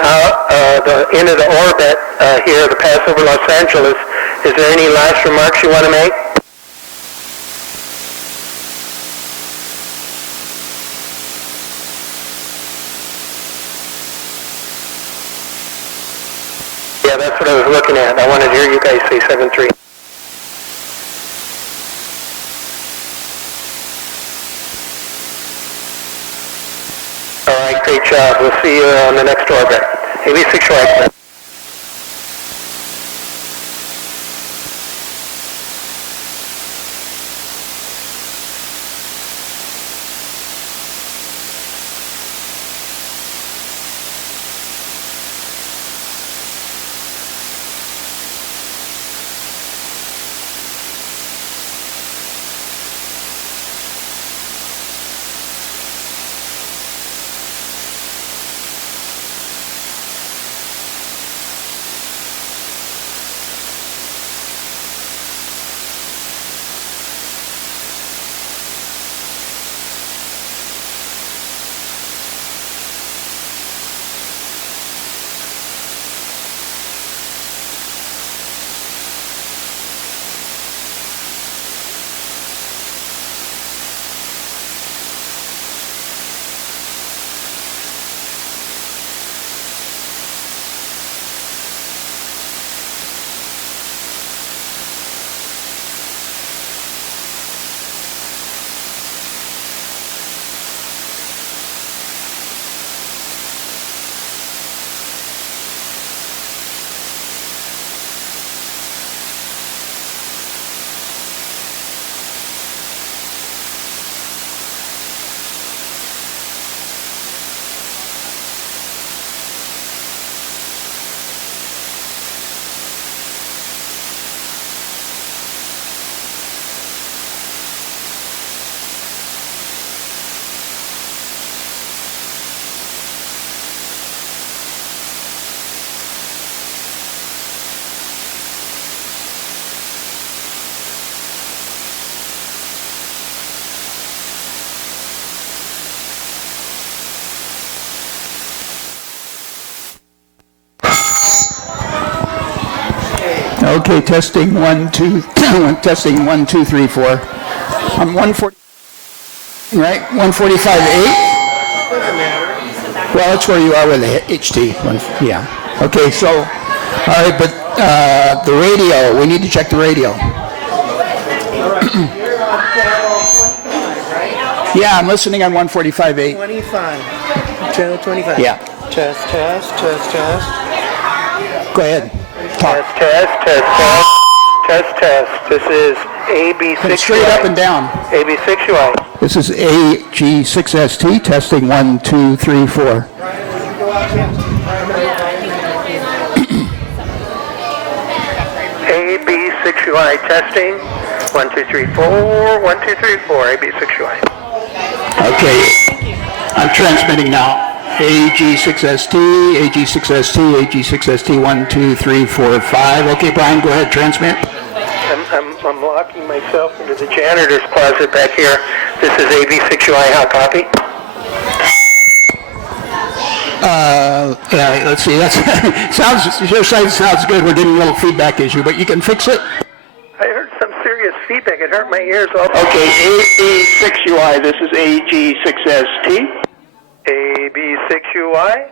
the end of the orbit here, the pass over Los Angeles. Is there any last remarks you want to make? Yeah, that's what I was looking at. I wanted to hear you guys say 7-3. All right, great job. We'll see you on the next orbit. AB6Y. Okay, testing 1, 2, testing 1, 2, 3, 4. I'm 140, right? 145.8. Well, that's where you are with the HT. Yeah. Okay, so, all right, but the radio, we need to check the radio. Yeah, I'm listening on 145.8. 25. Channel 25. Yeah. Test. Go ahead. Talk. Test. This is AB6UI. Straight up and down. AB6UI. This is AG6ST, testing 1, 2, 3, 4. AB6UI testing. 1, 2, 3, 4. 1, 2, 3, 4. AB6UI. Okay. I'm transmitting now. AG6ST, AG6ST, 1, 2, 3, 4, 5. Okay, Brian, go ahead, transmit. I'm locking myself into the janitor's closet back here. This is AB6UI. How copy? Yeah, let's see. That's your side sounds good. We're getting a little feedback issue, but you can fix it. I heard some serious feedback. It hurt my ears. Okay, AB6UI. This is AG6ST. AB6UI.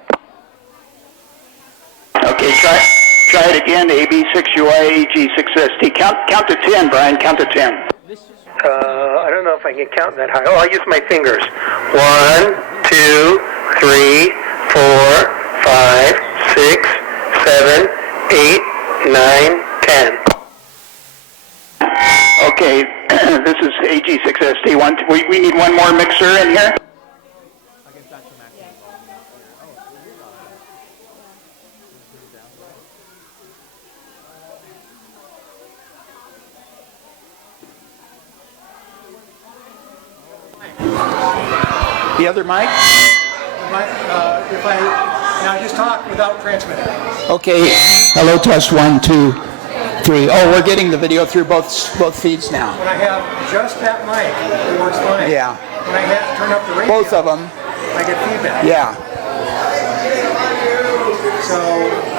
Okay, try it again. AB6UI, AG6ST. Count to 10, Brian. Count to 10. I don't know if I can count that high. Oh, I'll use my fingers. 1, 2, 3, 4, 5, 6, 7, 8, 9, 10. Okay, this is AG6ST. We need one more mixer in here. The other mic? Now just talk without transmitting. Okay. Hello, test 1, 2, 3. Oh, we're getting the video through both feeds now. When I have just that mic, it works fine. Yeah. When I have turn up the radio, Both of them. I get feedback. Yeah.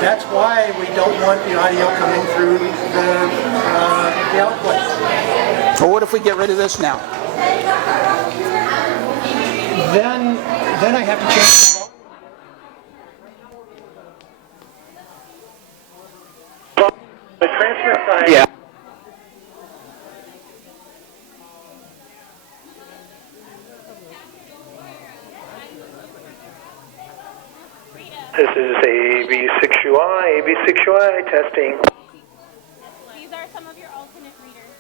That's why we don't want the audio coming through the output. Well, what if we get rid of this now? Then I have to change the volume. The transmit side. Yeah. This is AB6UI, AB6UI testing. These are some of your alternate readers.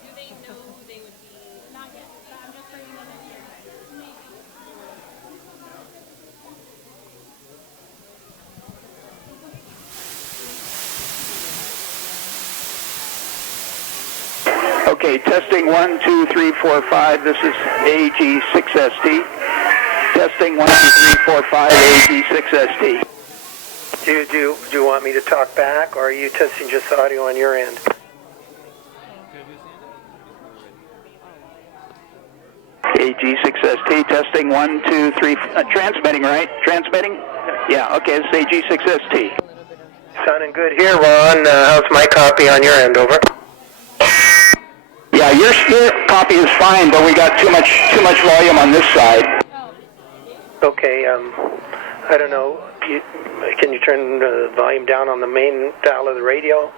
Do they know they would be? Not yet, but I'm just bringing them in here. Okay, testing 1, 2, 3, 4, 5. This is AG6ST. Testing 1, 2, 3, 4, 5, AG6ST. Do you want me to talk back, or are you testing just the audio on your end? AG6ST, testing 1, 2, 3, transmitting, right? Transmitting? Yeah, okay, this is AG6ST. Sounding good here, Ron. How's my copy on your end? Over. Yeah, your copy is fine, but we got too much volume on this side. Okay. I don't know. Can you turn the volume down on the main dial of the radio?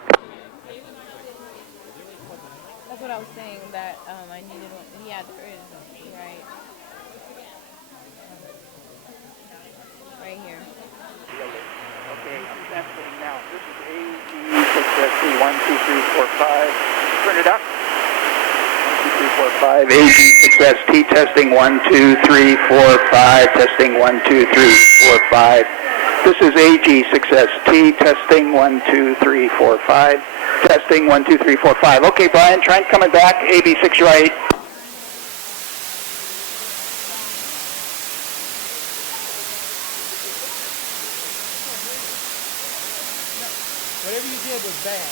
That's what I was saying, that I needed one. Yeah, there is. Right. Right here. Okay, I'm transmitting now. This is AG6ST, 1, 2, 3, 4, 5. Turn it up. 1, 2, 3, 4, 5. AG6ST, testing 1, 2, 3, 4, 5. Testing 1, 2, 3, 4, 5. This is AG6ST, testing 1, 2, 3, 4, 5. Testing 1, 2, 3, 4, 5. Okay, Brian, try coming back. AB608. Whatever you did was bad.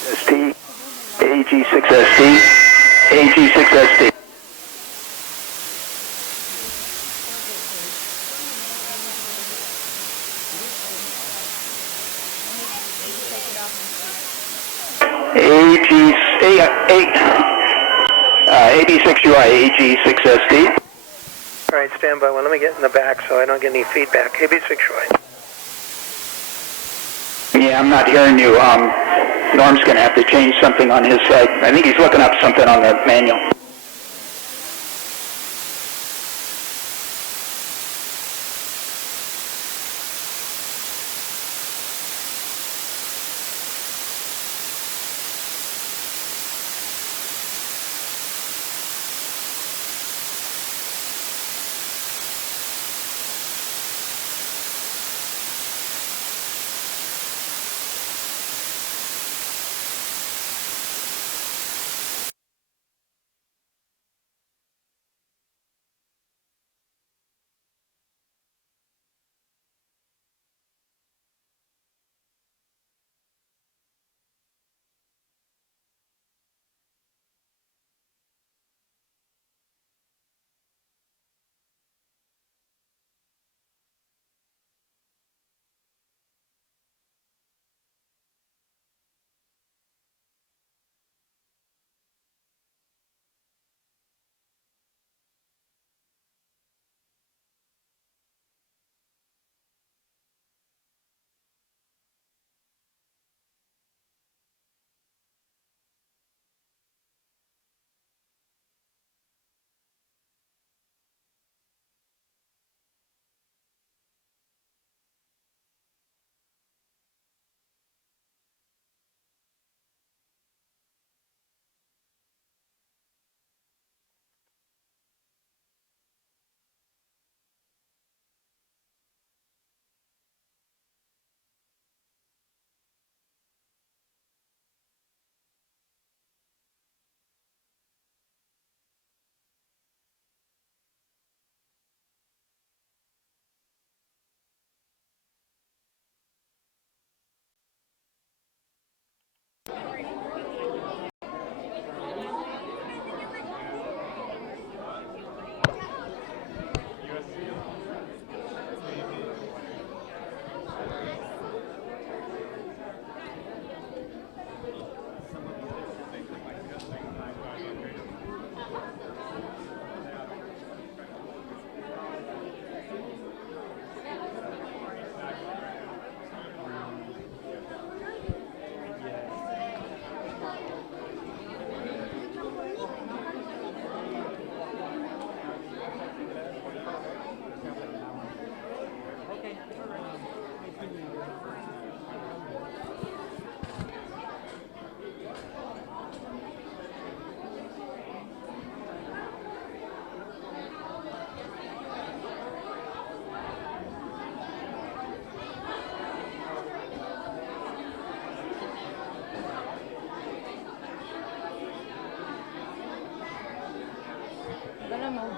AG6ST, AG6ST, AG6ST. AB6UI, AG6ST. All right, stand by. Well, let me get in the back so I don't get any feedback. AB6UI. Yeah, I'm not hearing you. Norm's going to have to change something on his side. I think he's looking up something on the manual.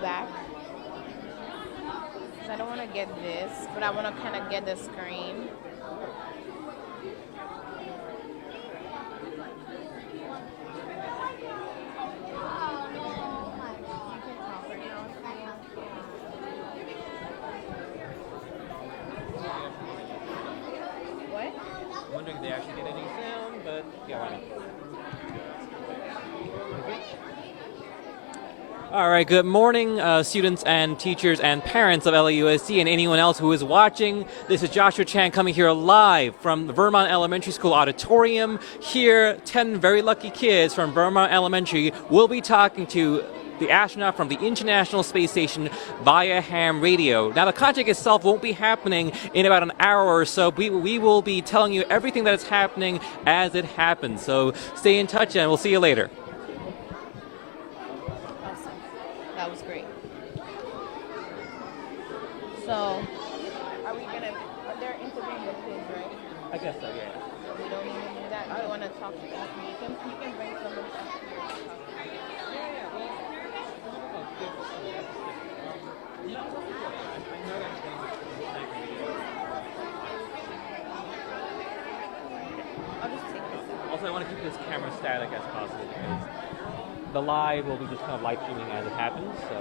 back. 'Cause I don't want to get this, but I want to kind of get the screen. What? I'm wondering if they actually get any sound, but yeah, why not? All right, good morning, students and teachers and parents of LAUSD and anyone else who is watching. This is Joshua Chan coming here live from the Vermont Elementary School auditorium. Here, 10 very lucky kids from Vermont Elementary will be talking to the astronaut from the International Space Station via ham radio. Now, the contact itself won't be happening in about an hour or so. We will be telling you everything that is happening as it happens. So stay in touch and we'll see you later. Awesome. That was great. So, they're interviewing the kids, right? I guess so, yeah. So we don't need to do that. Do you want to talk to them? You can bring somebody else here to talk to them. I'll just take this out. Also, I want to keep this camera static as possible because the live will be just kind of live streaming as it happens. So.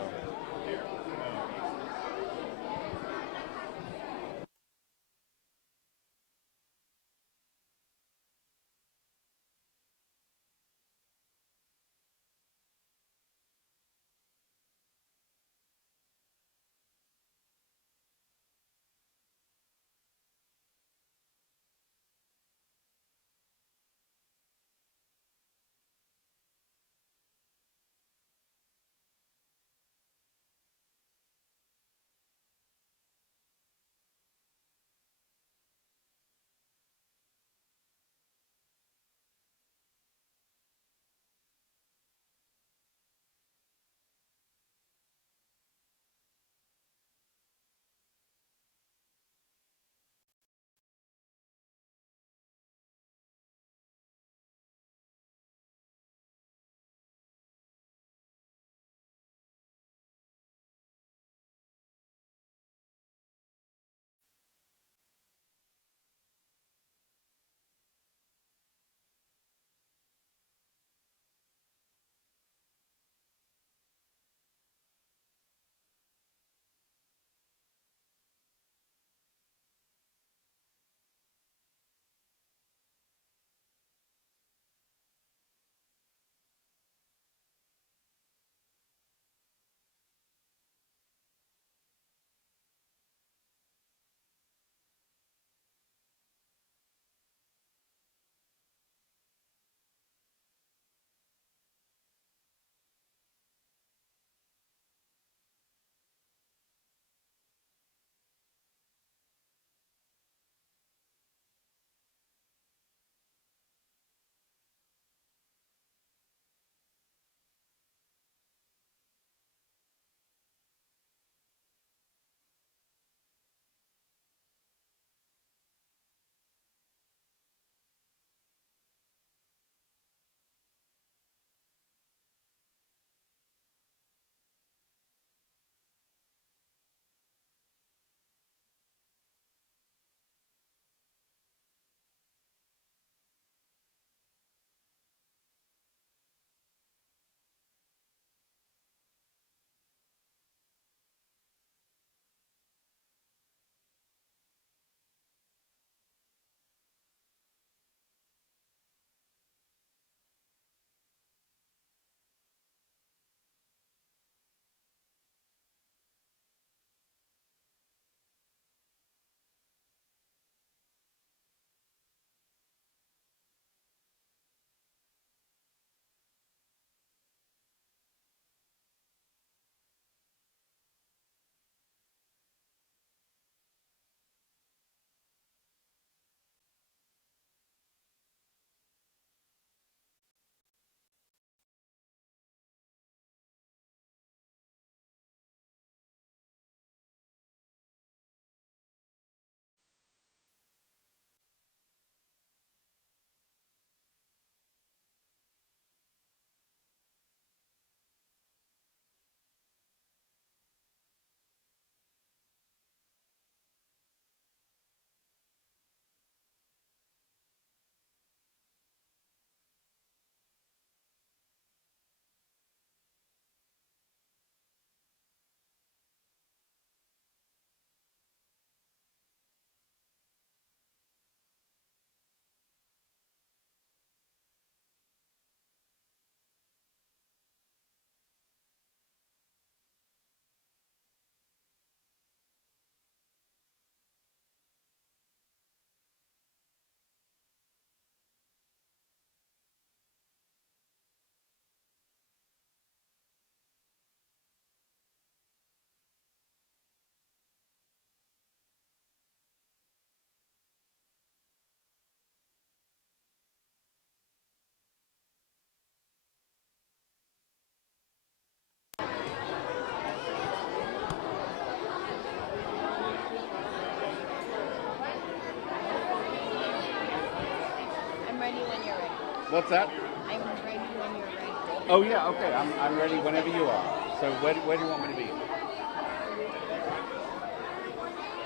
What's that? I'm ready when you're ready. Oh yeah, okay. I'm ready whenever you are. So where do you want me to be?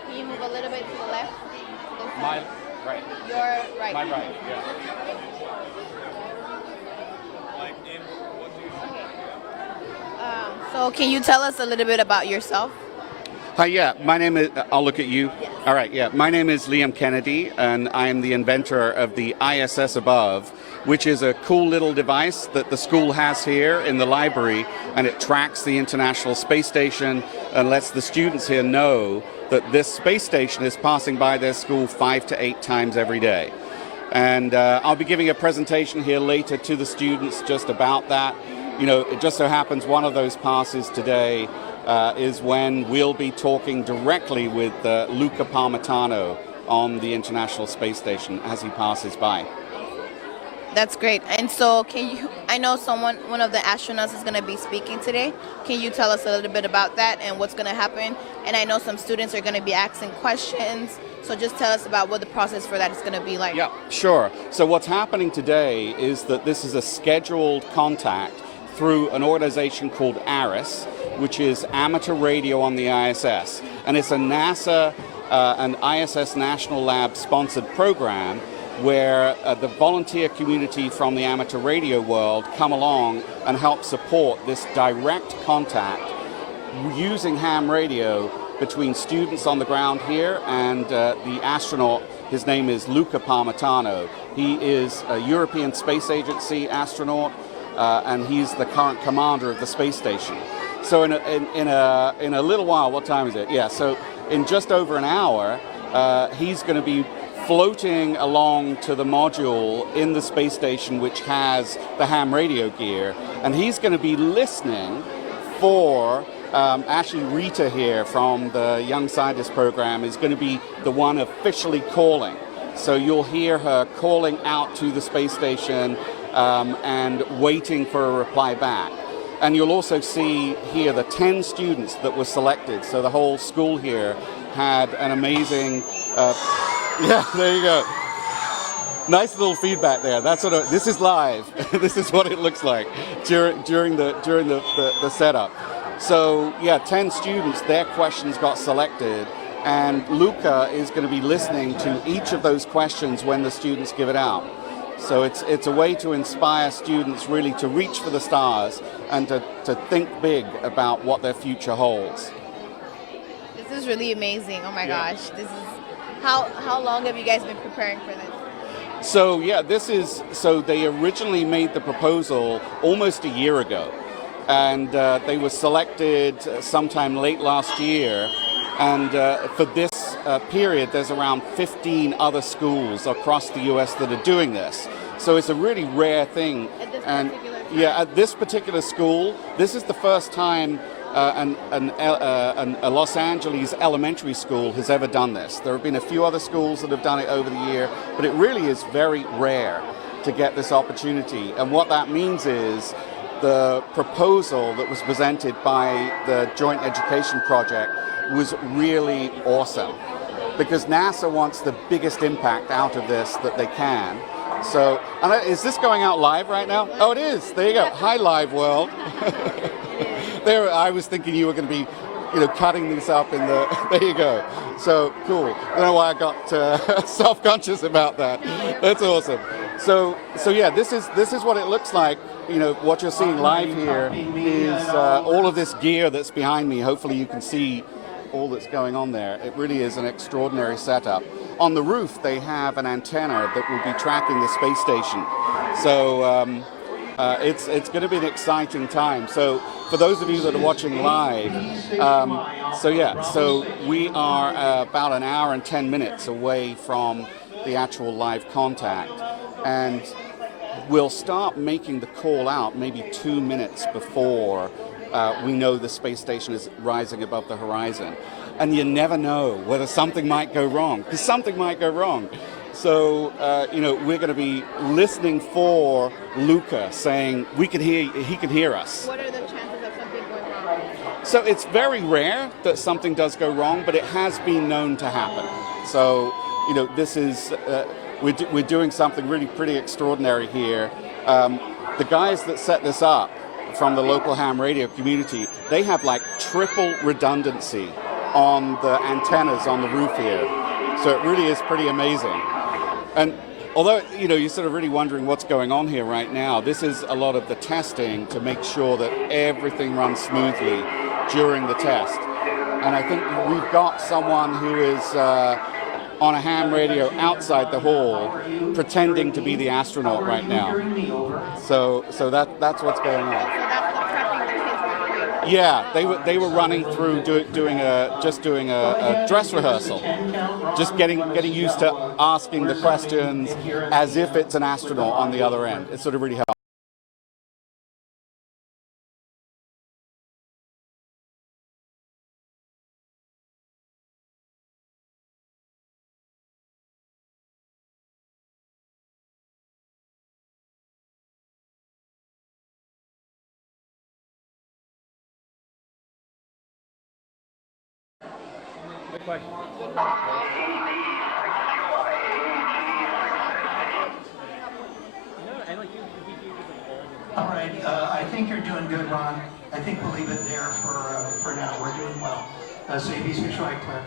Can you move a little bit to the left? My right. Your right. My right. Yeah. So can you tell us a little bit about yourself? Hi, yeah. My name is. I'll look at you. Yes. All right. Yeah. My name is Liam Kennedy, and I am the inventor of the ISS Above, which is a cool little device that the school has here in the library, and it tracks the International Space Station and lets the students here know that this space station is passing by their school 5 to 8 times every day. And I'll be giving a presentation here later to the students just about that. You know, it just so happens one of those passes today is when we'll be talking directly with Luca Parmitano on the International Space Station as he passes by. That's great. And so I know one of the astronauts is going to be speaking today. Can you tell us a little bit about that and what's going to happen? And I know some students are going to be asking questions. So just tell us about what the process for that is going to be like. Yeah, sure. So what's happening today is that this is a scheduled contact through an organization called ARIS, which is Amateur Radio on the ISS. And it's a NASA and ISS National Lab sponsored program where the volunteer community from the amateur radio world come along and help support this direct contact using ham radio between students on the ground here and the astronaut. His name is Luca Parmitano. He is a European Space Agency astronaut, and he's the current commander of the space station. So in a little while, what time is it? Yeah, so in just over an hour, he's going to be floating along to the module in the space station which has the ham radio gear, and he's going to be listening for actually Rita here from the Young Scientist program is going to be the one officially calling. So you'll hear her calling out to the space station and waiting for a reply back. And you'll also see here the 10 students that were selected. So the whole school here had an amazing yeah, there you go. Nice little feedback there. That's what this is live. This is what it looks like during the setup. So yeah, 10 students, their questions got selected, and Luca is going to be listening to each of those questions when the students give it out. So it's a way to inspire students really to reach for the stars and to think big about what their future holds. This is really amazing. Oh my gosh. This is how long have you guys been preparing for this? So yeah, so they originally made the proposal almost a year ago, and they were selected sometime late last year. And for this period, there's around 15 other schools across the U.S. that are doing this. So it's a really rare thing. At this particular school, this is the first time a Los Angeles elementary school has ever done this. There have been a few other schools that have done it over the year, but it really is very rare to get this opportunity. And what that means is the proposal that was presented by the Joint Education Project was really awesome, because NASA wants the biggest impact out of this that they can. So, is this going out live right now? Oh, it is. There you go. Hi, live world. There, I was thinking you were going to be, cutting these up in the. There you go. So cool. I don't know why I got self-conscious about that. That's awesome. So yeah, this is what it looks like. What you're seeing live here is all of this gear that's behind me. Hopefully, you can see all that's going on there. It really is an extraordinary setup. On the roof, they have an antenna that will be tracking the space station. So it's going to be an exciting time. So for those of you that are watching live, so we are about an hour and 10 minutes away from the actual live contact. And we'll start making the call out maybe 2 minutes before we know the space station is rising above the horizon. And you never know whether something might go wrong, because something might go wrong. So, we're going to be listening for Luca saying he can hear us. What are the chances of something going wrong? So it's very rare that something does go wrong, but it has been known to happen. So, this is, we're doing something really pretty extraordinary here. The guys that set this up from the local ham radio community, they have like triple redundancy on the antennas on the roof here. So it really is pretty amazing. And although, you're sort of really wondering what's going on here right now, this is a lot of the testing to make sure that everything runs smoothly during the test. And I think we've got someone who is on a ham radio outside the hall pretending to be the astronaut right now. So that's what's going on. Yeah, they were running through doing a dress rehearsal, just getting used to asking the questions as if it's an astronaut on the other end. It sort of really helped. Good question. All right, I think you're doing good, Ron. I think we'll leave it there for now. We're doing well. So you be clear.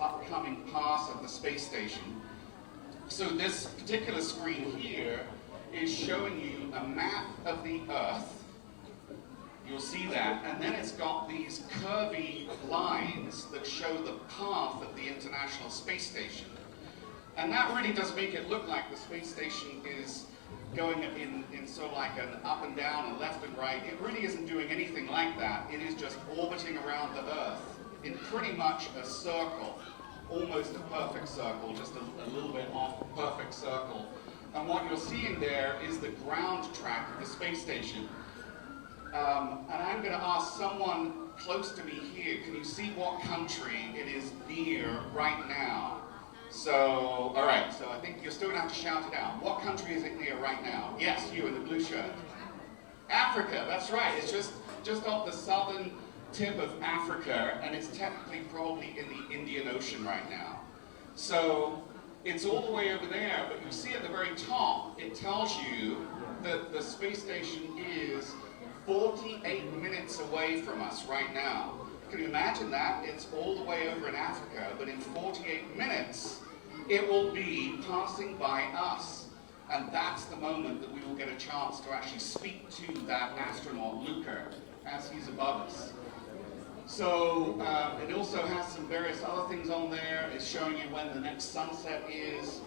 upcoming pass of the space station. So this particular screen here is showing you a map of the Earth. You'll see that, and then it's got these curvy lines that show the path of the International Space Station. And that really does make it look like the space station is going in sort of like an up and down and left and right. It really isn't doing anything like that. It is just orbiting around the Earth in pretty much a circle, almost a perfect circle, just a little bit off a perfect circle. And what you're seeing there is the ground track of the space station. And I'm going to ask someone close to me here, can you see what country it is near right now? So, all right, so I think you're still going to have to shout it out. What country is it near right now? Yes, you in the blue shirt. Africa, that's right. It's just off the southern tip of Africa, and it's technically probably in the Indian Ocean right now. So it's all the way over there, but you see at the very top, it tells you that the space station is 48 minutes away from us right now. Can you imagine that? It's all the way over in Africa, but in 48 minutes, it will be passing by us. And that's the moment that we will get a chance to actually speak to that astronaut, Luca, as he's above us. So it also has some various other things on there. It's showing you when the next sunset is.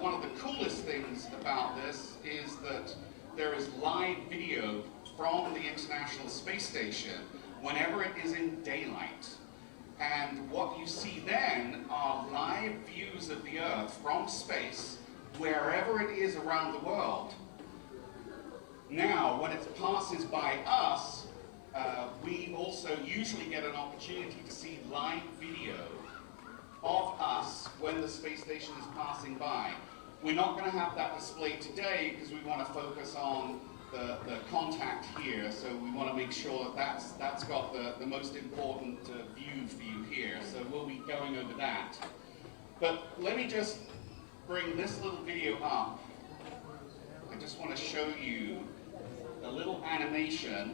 One of the coolest things about this is that there is live video from the International Space Station whenever it is in daylight. And what you see then are live views of the Earth from space wherever it is around the world. Now, when it passes by us, we also usually get an opportunity to see live video of us when the space station is passing by. We're not going to have that displayed today because we want to focus on the contact here, so we want to make sure that that's got the most important view for you here. So we'll be going over that. But let me just bring this little video up. I just want to show you a little animation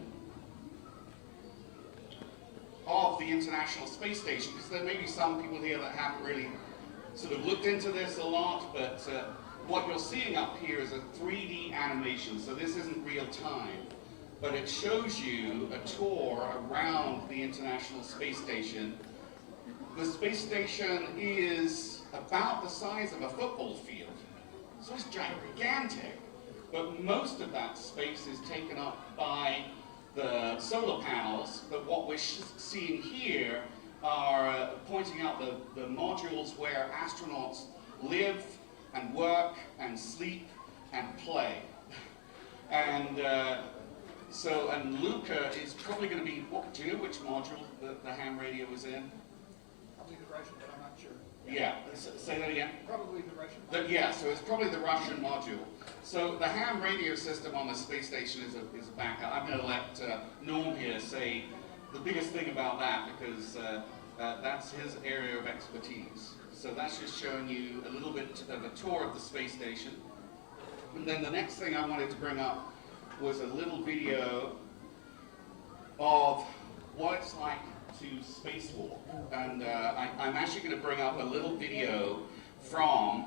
of the International Space Station, because there may be some people here that haven't really sort of looked into this a lot, but what you're seeing up here is a 3D animation, so this isn't real time, but it shows you a tour around the International Space Station. The space station is about the size of a football field, so it's gigantic, but most of that space is taken up by the solar panels, but what we're seeing here are pointing out the modules where astronauts live and work and sleep and play. And and Luca is probably going to be, do you know which module the ham radio is in? Probably the Russian, but I'm not sure. Yeah, say that again? Probably the Russian. Yeah, so it's probably the Russian module. So the ham radio system on the space station is a backup. I'm going to let Norm here say the biggest thing about that, because that's his area of expertise. So that's just showing you a little bit of a tour of the space station. And then the next thing I wanted to bring up was a little video of what it's like to spacewalk. And I'm actually going to bring up a little video from,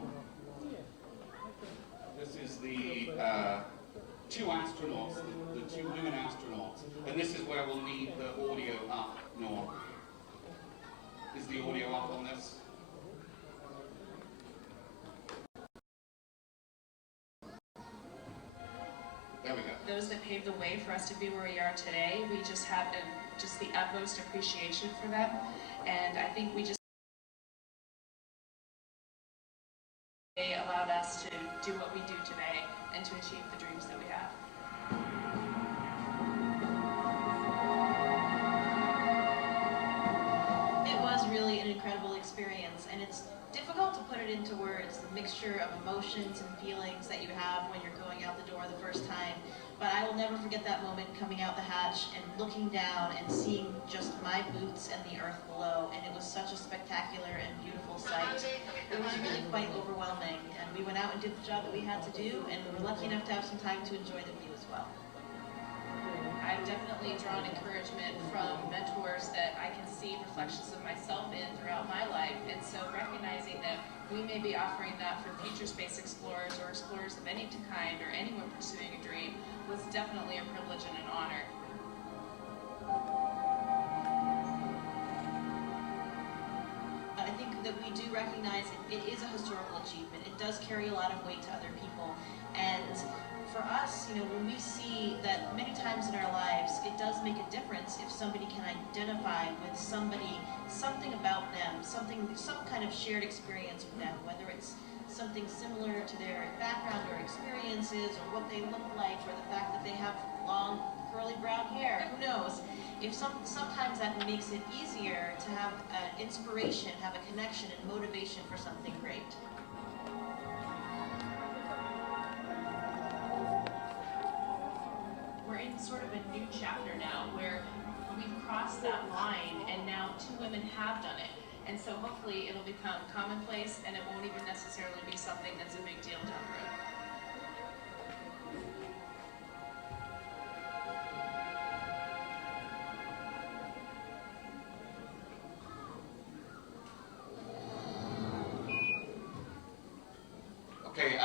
this is the two astronauts, the two women astronauts. And this is where we'll need the audio up, Norm. Is the audio up on this? There we go. Those that paved the way for us to be where we are today, we just have just the utmost appreciation for them, and I think we just they allowed us to do what we do today and to achieve the dreams that we have. It was really an incredible experience, and it's difficult to put it into words, the mixture of emotions and feelings that you have when you're going out the door the first time. But I will never forget that moment coming out the hatch and looking down and seeing just my boots and the earth below, and it was such a spectacular and beautiful sight. It was really quite overwhelming, and we went out and did the job that we had to do, and we were lucky enough to have some time to enjoy the view as well. I've definitely drawn encouragement from mentors that I can see reflections of myself in throughout my life, and so recognizing that we may be offering that for future space explorers or explorers of any kind or anyone pursuing a dream was definitely a privilege and an honor. I think that we do recognize it is a historical achievement. It does carry a lot of weight to other people, and for us, when we see that many times in our lives, it does make a difference if somebody can identify with somebody, something about them, some kind of shared experience with them, whether it's something similar to their background or experiences, or what they look like, or the fact that they have long, curly brown hair, who knows? If sometimes that makes it easier to have inspiration, have a connection and motivation for something great. We're in sort of a new chapter now where we've crossed that line and now 2 women have done it. And so hopefully it'll become commonplace and it won't even necessarily be something that's a big deal down the road. Okay,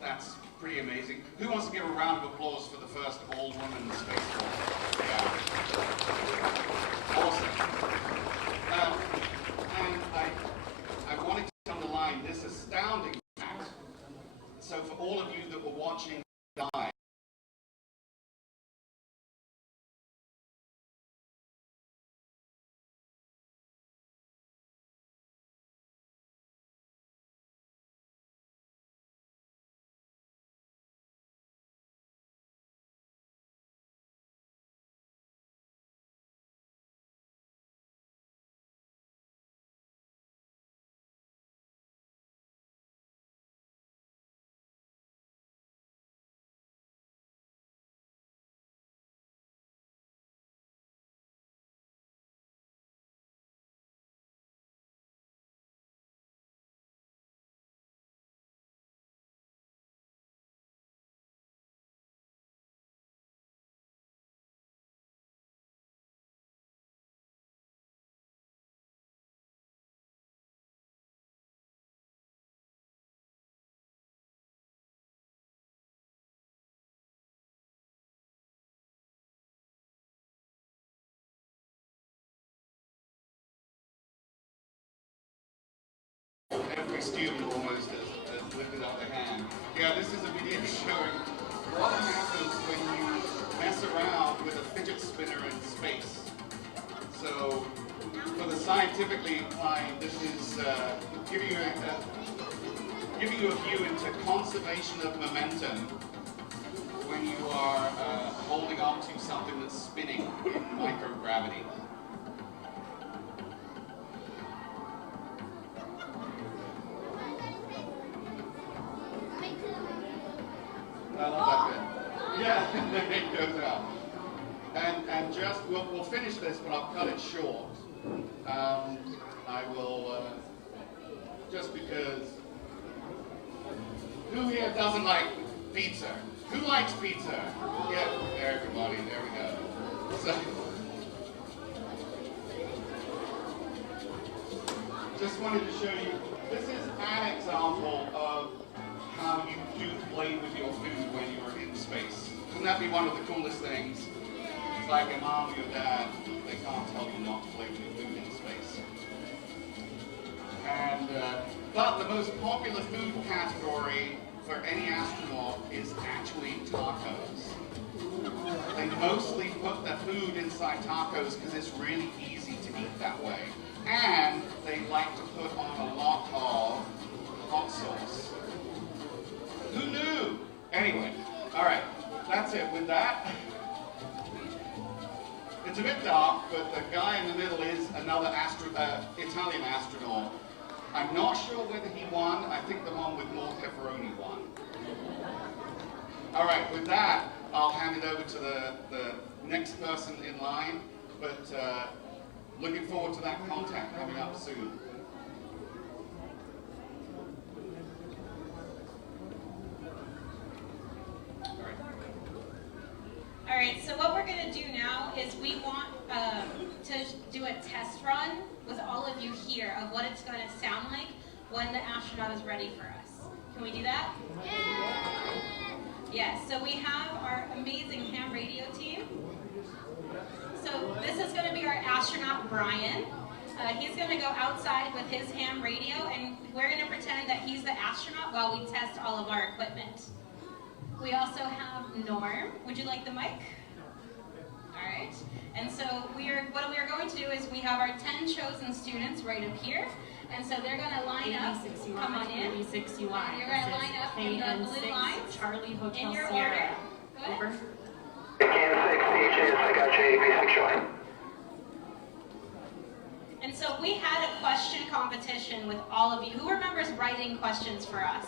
that's pretty amazing. Who wants to give a round of applause for the first all-woman spacewalk? Yeah. Awesome. And I wanted to underline this astounding fact. So for all of you that were watching live, every student almost has lifted up their hand. Yeah, this is a video showing what happens when you mess around with a fidget spinner in space. So, for the scientifically inclined, this is giving you a view into conservation of momentum when you are holding on to something that's spinning in microgravity. I love that bit. Yeah, it goes out. And just, we'll finish this, but I'll cut it short. I will, just because, who here doesn't like pizza? Who likes pizza? Yeah, everybody, there we go. So, just wanted to show you, this is an example of how you do play with your food when you're in space. Wouldn't that be one of the coolest things? It's like a mom or your dad, they can't tell you not to play with your food in space. And, but the most popular food category for any astronaut is actually tacos. They mostly put their food inside tacos because it's really easy to eat that way. And they like to put on a lot of hot sauce. Who knew? Anyway, all right, that's it. With that, it's a bit dark, but the guy in the middle is another Italian astronaut. I'm not sure whether he won. I think the one with more pepperoni won. All right, with that, I'll hand it over to the next person in line, but looking forward to that contact coming up soon. All right, so what we're going to Can we do that? Yes, so we have our amazing ham radio team. So this is going to be our astronaut, Brian. He's going to go outside with his ham radio, and we're going to pretend that he's the astronaut while we test all of our equipment. We also have Norm. Would you like the mic? All right. And so what we are going to do is we have our 10 chosen students right up here. And so they're going to line up. Come on in. You're going to line up in the blue lines. Charlie Hotel in your Sierra. order. Go ahead. Kansas 6 CHS, I got you, AB6 And so we had a question competition with all of you. Who remembers writing questions for us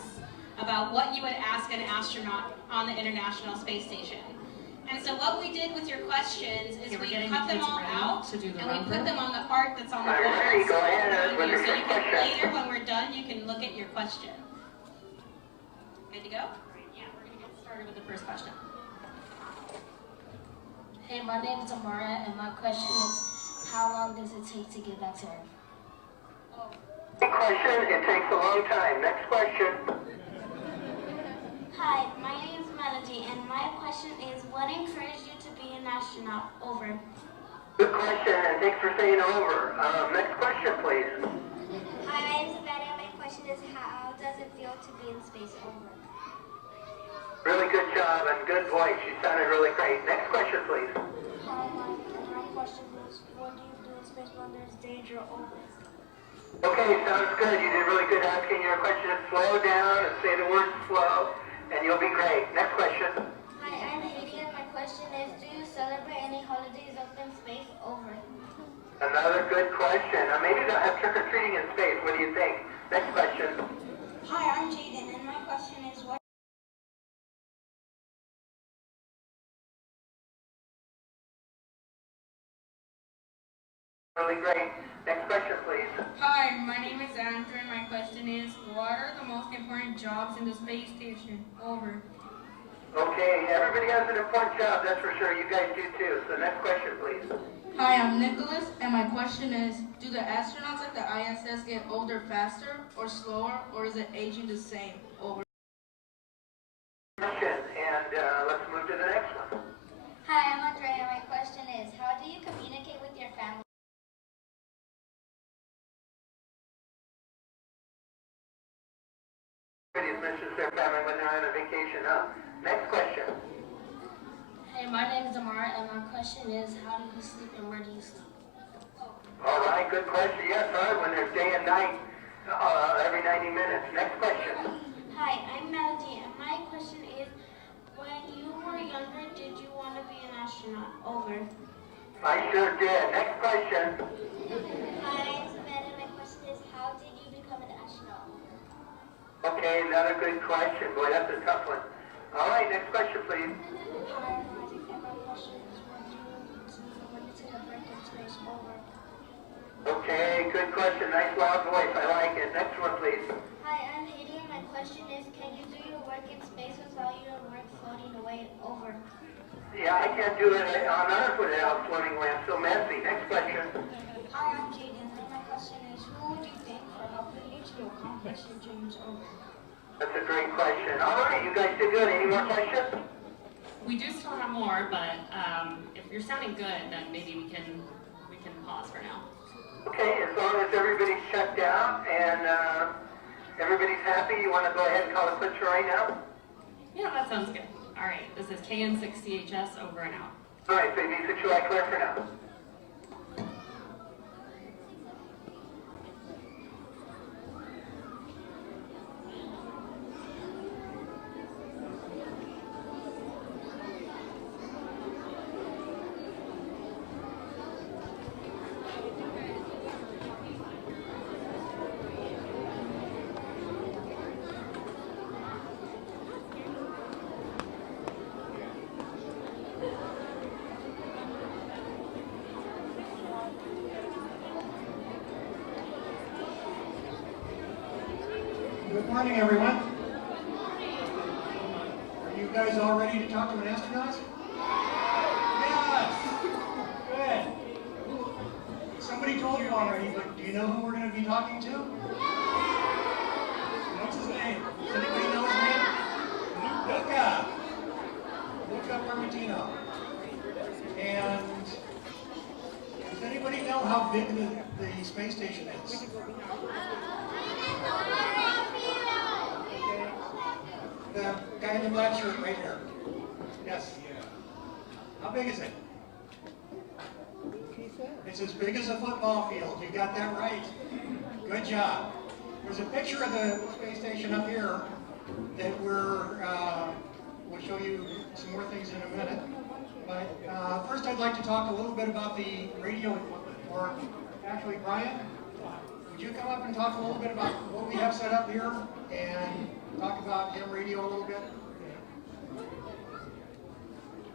about what you would ask an astronaut on the International Space Station? And so what we did with your questions is we cut them all out and we put them on the art that's on the wall. Go ahead with your So you can, question. later when we're done, you can look at your question. Good to go? Yeah, we're going to get started with the first question. Hey, my name is Amara, and my question is, how long does it take to get back to Earth? Good question. It takes a long time. Next question. Hi, my name is Melody, and my question is, what encouraged you to be an astronaut? Over. Good question, and thanks for saying over. Next question, please. Hi, my name is Betty, and my question is, how does it feel to be in space? Over. Really good job and good voice. You sounded really great. Next question, please. Hi, my question is, what do you do in space when there's danger? Over. Okay, sounds good. You did really good asking your question. Slow down and say the word slow, and you'll be great. Next question. Hi, I'm Haiti, and my question is, do you celebrate any holidays up in space? Over. Another good question. Maybe they'll have trick-or-treating in space. What do you think? Next question. Hi, I'm Jaden, and my question is, what Really great. Next question, please. Hi, my name is Andrew, and my question is, what are the most important jobs in the space station? Over. Okay, everybody has an important job, that's for sure. You guys do too. So next question, please. Hi, I'm Nicholas, and my question is, do the astronauts at the ISS get older faster or slower, or is it aging the same? Over. Question, and let's move to the next one. Hi, I'm Andrea. My question is, how do you communicate with your family? Everybody misses their family when they're on a vacation, huh? Next question. Hey, my name is Amara, and my question is, how do you sleep and where do you sleep? All right, good question. Yes, hard when there's day and night every 90 minutes. Next question. Hi, I'm Melody, and my question is, when you were younger, did you want to be an astronaut? Over. I sure did. Next question. Hi, I'm Savannah, and my question is, how did you become an astronaut? Okay, another good question. Boy, that's a tough one. All right, next question, please. Hi, I'm Isaac, and my question is, what do you do when you take a break in space? Over. Okay, good question. Nice loud voice. I like it. Next one, please. Hi, I'm Haiti, and my question is, can you do your work in space without your work floating away? Over. Yeah, I can't do it on Earth without floating away. I'm so messy. Next question. Hi, I'm Jaden, and my question is, who would you thank for helping you to accomplish your dreams? Over. That's a great question. All right, you guys did good. Any more questions? We do still have more, but if you're sounding good, then maybe we can pause for now. Okay, as long as everybody's checked out and everybody's happy, you want to go ahead and call it quits for right now? Yeah, that sounds good. All right, this is KN6CHS over and out. All right, so you clear for now. Good morning, everyone. Are you guys all ready to talk to an astronaut? Yes! Good. Somebody told you already, but do you know who we're going to be talking to? What's his name? Does anybody know? how big the space station is? The guy in the black shirt right here. Yes. How big is it? It's as big as a football field. You got that right. Good job. There's a picture of the space station up here that we'll show you some more things in a minute. But first I'd like to talk a little bit about the radio equipment. Or actually, Brian, would you come up and talk a little bit about what we have set up here and talk about ham radio a little bit?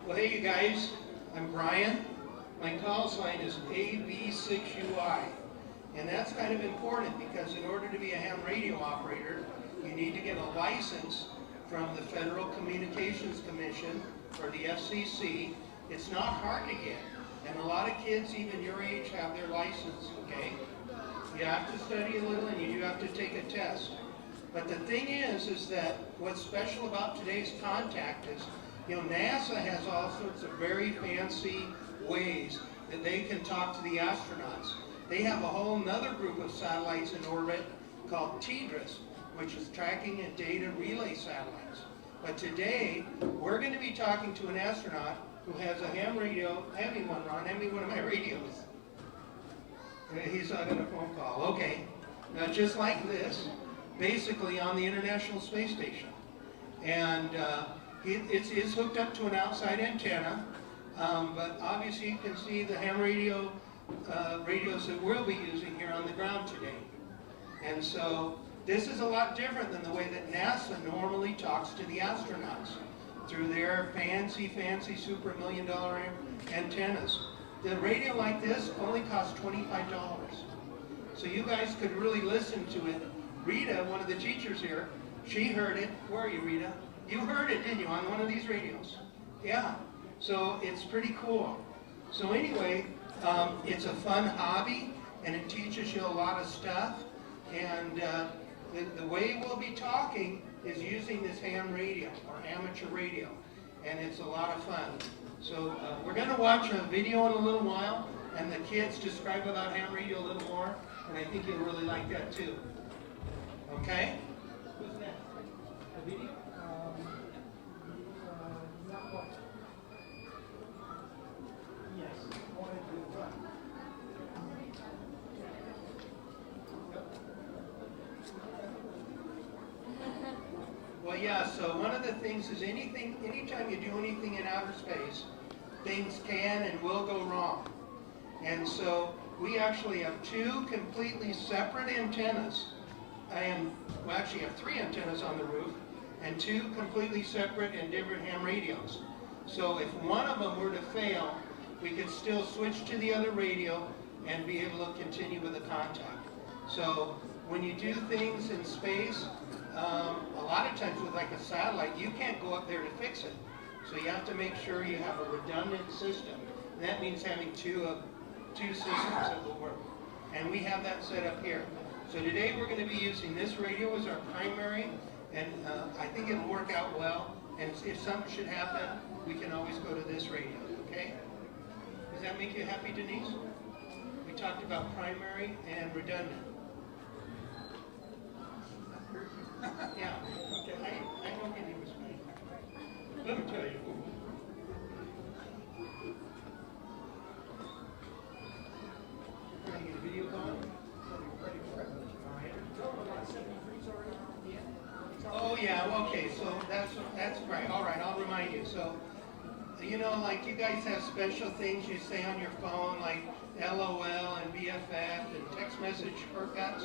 Well, hey you guys, I'm Brian. My call sign is AB6UI. And that's kind of important because in order to be a ham radio operator, you need to get a license from the Federal Communications Commission, or the FCC. It's not hard to get. And a lot of kids, even your age, have their license, okay? You have to study a little and you do have to take a test. But the thing is that what's special about today's contact is, you know, NASA has all sorts of very fancy ways that they can talk to the astronauts. They have a whole nother group of satellites in orbit called TDRS, which is Tracking and Data Relay Satellites. But today, we're going to be talking to an astronaut who has a ham radio. Hand me one, Ron. Hand me one of my radios. He's on a phone call. Okay. Now, just like this, basically on the International Space Station. And it's hooked up to an outside antenna, but obviously you can see the ham radios that we'll be using here on the ground today. And so this is a lot different than the way that NASA normally talks to the astronauts through their fancy super $1 million antennas. The radio like this only costs $25. So you guys could really listen to it. Rita, one of the teachers here, she heard it. Where are you, Rita? You heard it, didn't you, on one of these radios? Yeah. So it's pretty cool. So anyway, it's a fun hobby, and it teaches you a lot of stuff. And the way we'll be talking is using this ham radio, or amateur radio. And it's a lot of fun. So we're going to watch a video in a little while, and the kids describe about ham radio a little more, and I think you'll really like that too. Okay? Who's next? A video? Well, yeah, so one of the things is anytime you do anything in outer space, things can and will go wrong. And so we actually have two completely separate antennas. We actually have three antennas on the roof and two completely separate and different ham radios. So if one of them were to fail, we could still switch to the other radio and be able to continue with the contact. So when you do things in space, a lot of times with like a satellite, you can't go up there to fix it. So you have to make sure you have a redundant system. And that means having two systems that will work. And we have that set up here. So today we're going to be using this radio as our primary, and I think it'll work out well. And if something should happen, we can always go to this radio, okay? Does that make you happy, Denise? We talked about primary and redundant. Yeah, I don't get any respect. Let me tell you. Can I get a video going? Oh yeah, okay, so that's right. All right, I'll remind you. So, you know, like you guys have special things you say on your phone, like LOL and BFF and text message shortcuts.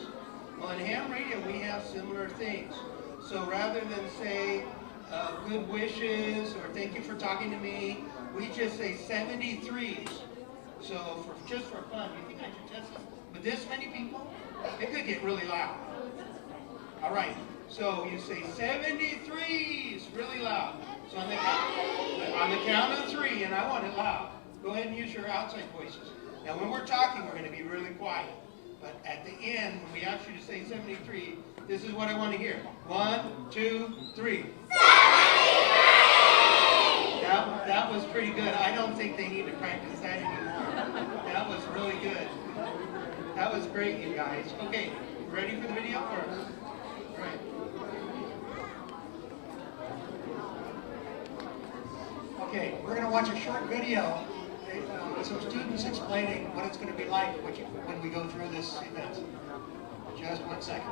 Well, in ham radio, we have similar things. So rather than say good wishes or thank you for talking to me, we just say 73s. So just for fun, you think I should test this? With this many people, it could get really loud. All right, so you say 73s really loud. So on the count of three, and I want it loud, go ahead and use your outside voices. Now when we're talking, we're going to be really quiet. But at the end, when we ask you to say 73, this is what I want to hear. 1, 2, 3. That was pretty good. I don't think they need to practice that anymore. That was really good. great, you guys. Okay, ready for the video? Right. Okay, we're going to watch a short video with some students explaining what it's going to be like when we go through this event. Just 1 second.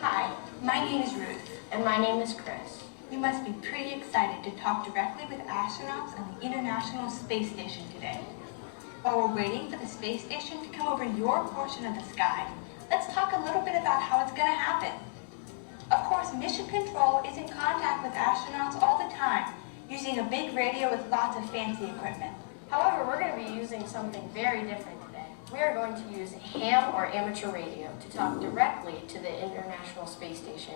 Hi, my name is Ruth. And my name is Chris. You must be pretty excited to talk directly with astronauts on the International Space Station today. While we're waiting for the space station to come over your portion of the sky, let's talk a little bit about how it's going to happen. Of course, Mission Control is in contact with astronauts all the time, using a big radio with lots of fancy equipment. However, we're going to be using something very different today. We are going to use ham or amateur radio to talk directly to the International Space Station.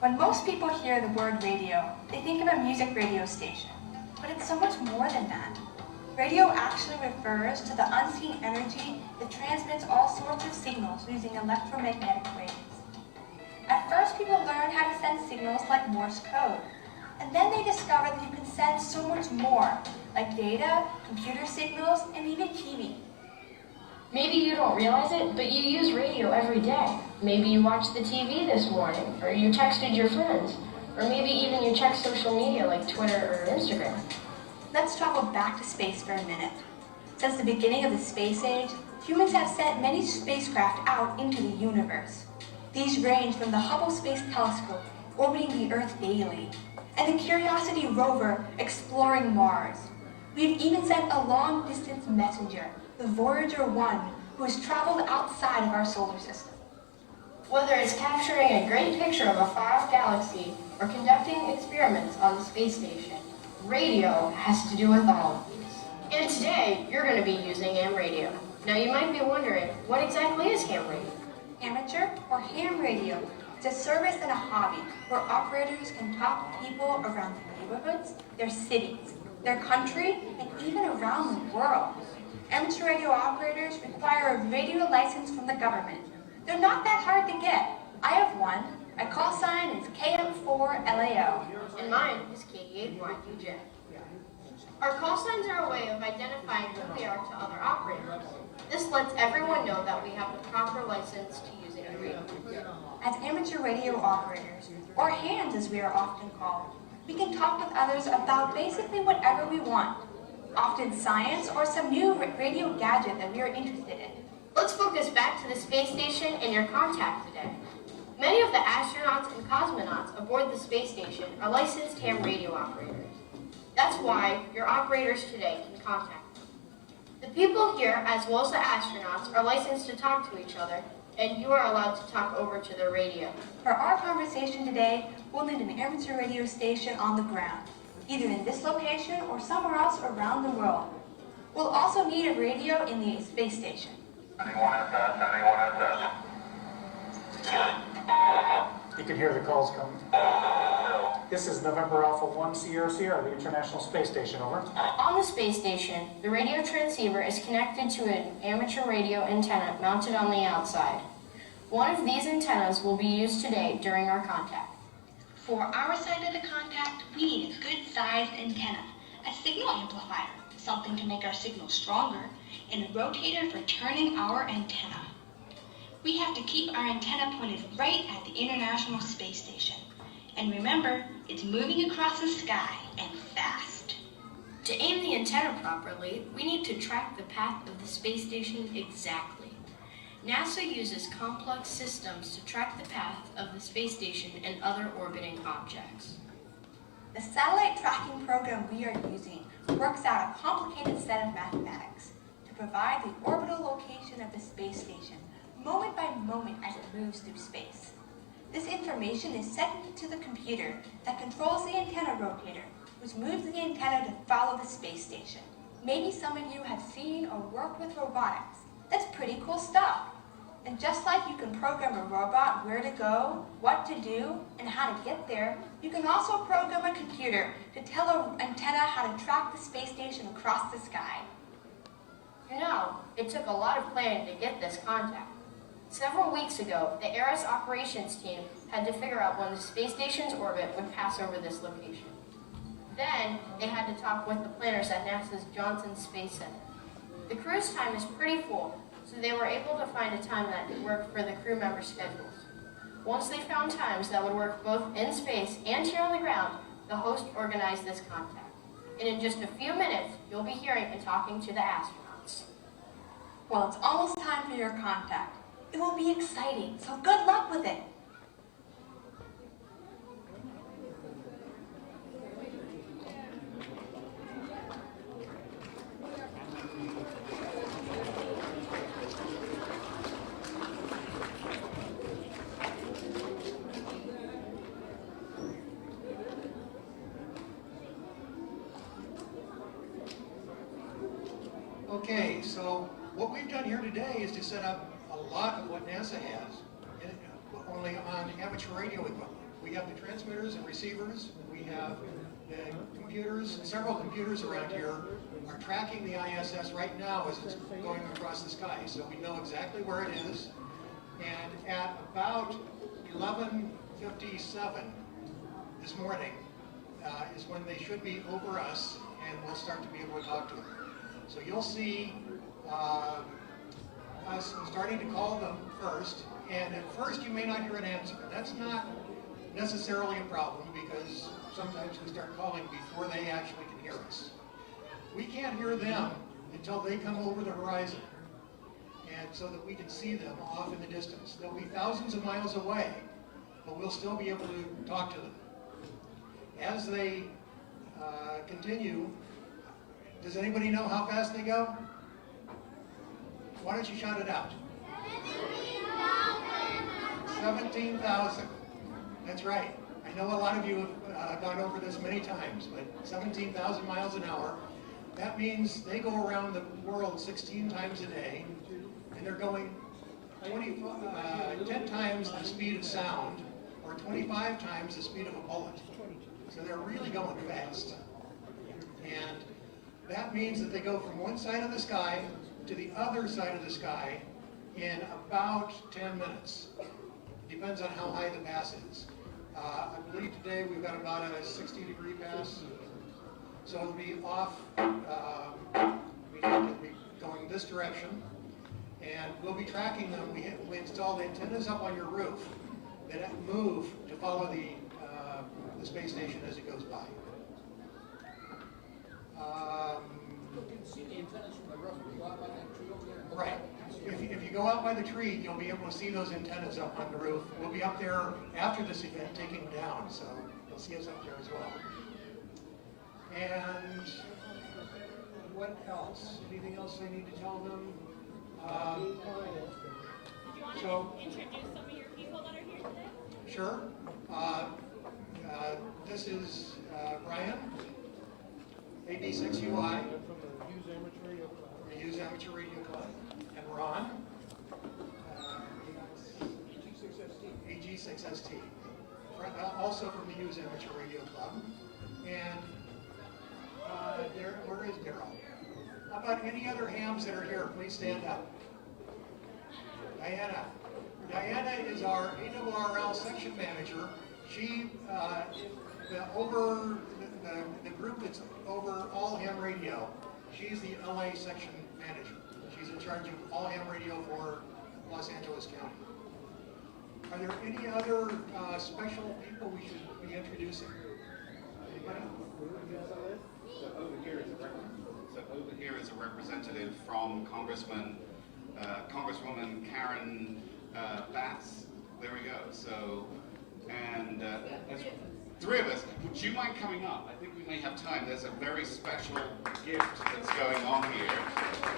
When most people hear the word radio, they think of a music radio station. But it's so much more than that. Radio actually refers to the unseen energy that transmits all sorts of signals using electromagnetic waves. At first, people learned how to send signals like Morse code. And then they discovered that you can send so much more, like data, computer signals, and even TV. Maybe you don't realize it, but you use radio every day. Maybe you watched the TV this morning, or you texted your friends, or maybe even you checked social media like Twitter or Instagram. Let's travel back to space for a minute. Since the beginning of the space age, humans have sent many spacecraft out into the universe. These range from the Hubble Space Telescope, orbiting the Earth daily, and the Curiosity rover exploring Mars. We've even sent a long-distance messenger, the Voyager 1, who has traveled outside of our solar system. Whether it's capturing a great picture of a far-off galaxy or conducting experiments on the space station, radio has to do with all of these. And today, you're going to be using ham radio. Now you might be wondering, what exactly is ham radio? Amateur or ham radio is a service and a hobby where operators can talk to people around their neighborhoods, their cities, their country, and even around the world. Amateur radio operators require a radio license from the government. They're not that hard to get. I have one. My call sign is KM4LAO. And mine is KD8YQJ. Our call signs are a way of identifying who we are to other operators. This lets everyone know that we have the proper license to using the radio. As amateur radio operators, or hands as we are often called, we can talk with others about basically whatever we want. Often science or some new radio gadget that we are interested in. Let's focus back to the space station and your contact today. Many of the astronauts and cosmonauts aboard the space station are licensed ham radio operators. That's why your operators today can contact them. The people here, as well as the astronauts, are licensed to talk to each other, and you are allowed to talk over to their radio. For our conversation today, we'll need an amateur radio station on the ground, either in this location or somewhere else around the world. We'll also need a radio in the space station. Anyone SS? You can hear the calls coming. This is November Alpha 1 Sierra Sierra, the International Space Station, over. On the space station, the radio transceiver is connected to an amateur radio antenna mounted on the outside. One of these antennas will be used today during our contact. For our side of the contact, we need a good-sized antenna, a signal amplifier, something to make our signal stronger, and a rotator for turning our antenna. We have to keep our antenna pointed right at the International Space Station. And remember, it's moving across the sky and fast. To aim the antenna properly, we need to track the path of the space station exactly. NASA uses complex systems to track the path of the space station and other orbiting objects. The satellite tracking program we are using works out a complicated set of mathematics to provide the orbital location of the space station moment by moment as it moves through space. This information is sent to the computer that controls the antenna rotator, which moves the antenna to follow the space station. Maybe some of you have seen or worked with robotics. That's pretty cool stuff. And just like you can program a robot where to go, what to do, and how to get there, you can also program a computer to tell an antenna how to track the space station across the sky. You know, it took a lot of planning to get this contact. Several weeks ago, the ARIS operations team had to figure out when the space station's orbit would pass over this location. Then, they had to talk with the planners at NASA's Johnson Space Center. The cruise time is pretty full, so they were able to find a time that worked for the crew members' schedules. Once they found times that would work both in space and here on the ground, the host organized this contact. And in just a few minutes, you'll be hearing and talking to the astronauts. Well, it's almost time for your contact. It will be exciting, so good luck with it. Okay, so what we've done here today is to set up a lot of what NASA has, only on amateur radio equipment. We have the transmitters and receivers, we have the computers, several computers around here are tracking the ISS right now as it's going across the sky, so we know exactly where it is. And at about 11:57 this morning is when they should be over us, and we'll start to be able to talk to them. So you'll see us starting to call them first, and at first you may not hear an answer. That's not necessarily a problem because sometimes we start calling before they actually can hear us. We can't hear them until they come over the horizon, and so that we can see them off in the distance. They'll be thousands of miles away, but we'll still be able to talk to them. As they continue, does anybody know how fast they go? Why don't you shout it out? 17,000. That's right. I know a lot of you have gone over this many times, but 17,000 miles an hour. That means they go around the world 16 times a day, and they're going 10 times the speed of sound, or 25 times the speed of a bullet. So they're really going fast. And that means that they go from one side of the sky to the other side of the sky in about 10 minutes. Depends on how high the pass is. I believe today we've got about a 60-degree pass. So it'll be off, it'll be going this direction. And we'll be tracking them. We install the antennas up on your roof that move to follow the space station as it goes by. Right. If you go out by the tree, you'll be able to see those antennas up on the roof. We'll be up there after this event taking them down, so you'll see us up there as well. And what else? Anything else I need to tell them? So, Introduce some of your people that are here today? Sure. This is Brian, AB6UI, the Use Amateur Radio Club, and Ron, AG6ST, also from the Use Amateur Radio Club. And where is Daryl? How about any other hams that are here? Please stand up. Diana. Diana is our ARRL section manager. She, the group that's over all ham radio, she's the LA section manager. She's in charge of all ham radio for Los Angeles County. Are there any other special people we should be introducing? Anybody? So over here is a representative from Congresswoman Karen Batts. There we go. So, and there's three of us. Would you mind coming up? I think we may have time. There's a very special gift that's going on here.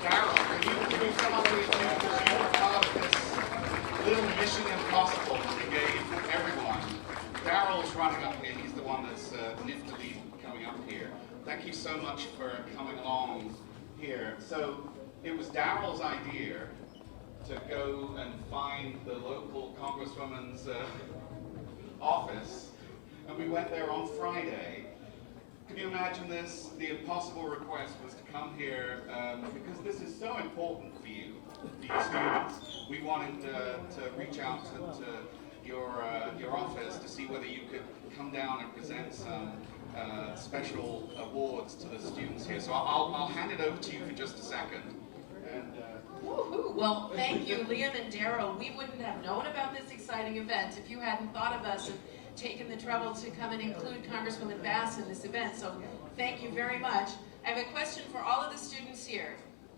Carol, can you come up with me? Because you were part of this little Mission Impossible that we gave everyone. Daryl's running up here. He's the one that's niftily coming up here. Thank you so much for coming along here. So it was Daryl's idea to go and find the local congresswoman's office, and we went there on Friday. Can you imagine? imagine this? The impossible request was to come here because this is so important for you students. We wanted to reach out to your office to see whether you could come down and present some special awards to the students here. So I'll hand it over to you for just a second. And, Woohoo! Well, thank you, Liam and Daryl. We wouldn't have known about this exciting event if you hadn't thought of us and taken the trouble to come and include Congresswoman Bass in this event. So thank you very much. I have a question for all of the students here.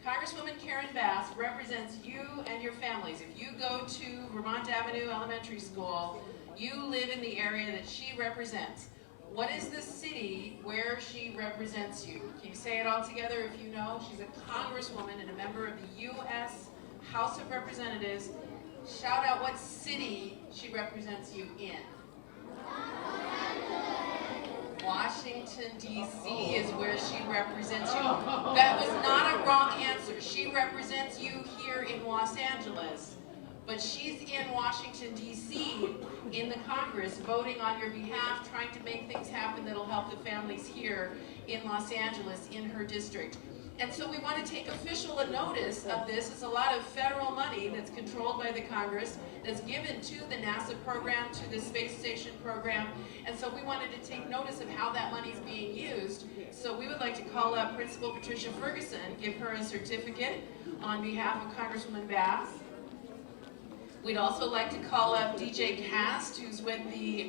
Congresswoman Karen Bass represents you and your families. If you go to Vermont Avenue Elementary School, you live in the area that she represents. What is the city where she represents you? Can you say it all together if you know? She's a congresswoman and a member of the U.S. House of Representatives. Shout out what city she represents you in. Washington, D.C. is where she represents you. That was not a wrong answer. She represents you here in Los Angeles, but she's in Washington, D.C. in the Congress voting on your behalf, trying to make things happen that'll help the families here in Los Angeles in her district. And so we want to take official notice of this. It's a lot of federal money that's controlled by the Congress that's given to the NASA program, to the space station program. And so we wanted to take notice of how that money is being used. So we would like to call up Principal Patricia Ferguson, give her a certificate on behalf of Congresswoman Bass. We'd also like to call up DJ Cast, who's with the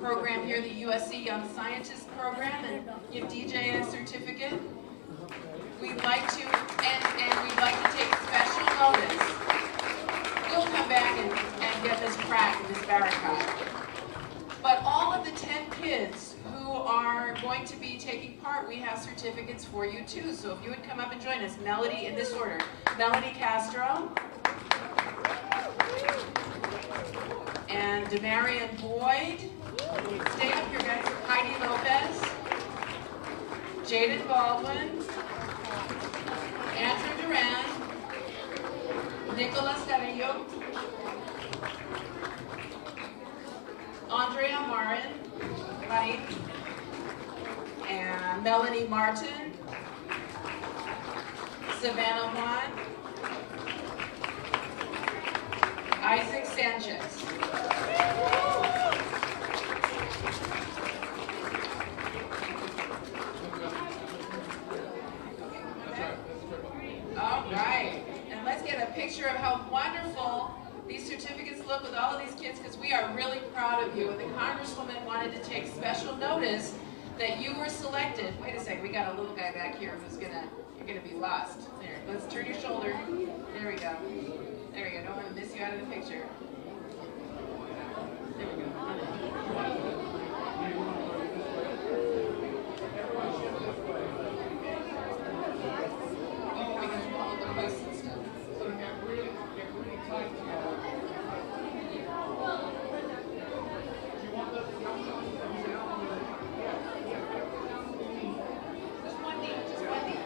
program here, the USC Young Scientist program, and give DJ a certificate. We'd like to, and we'd like to take special notice. We'll come back and get this crack in this barricade. But all of the 10 kids who are going to be taking part, we have certificates for you too. So if you would come up and join us, Melody, in this order. Melody Castro. And Demarion Boyd. Stay up here, guys. Heidi Lopez. Jaden Baldwin. Andrew Duran. Nicolas Darillo. Andrea Marin. And Melanie Martin. Savannah Juan. Isaac Sanchez. All right, and let's get a picture of how wonderful these certificates look with all of these kids, because we are really proud of you. And the Congresswoman wanted to take special notice that you were selected. Wait a second, we got a little guy back here who's you're gonna be lost. There, let's turn your shoulder. There we go. There we go, don't want to miss you out of the picture. There we go. Oh, we got all the hosts and stuff. Just one knee, just one knee.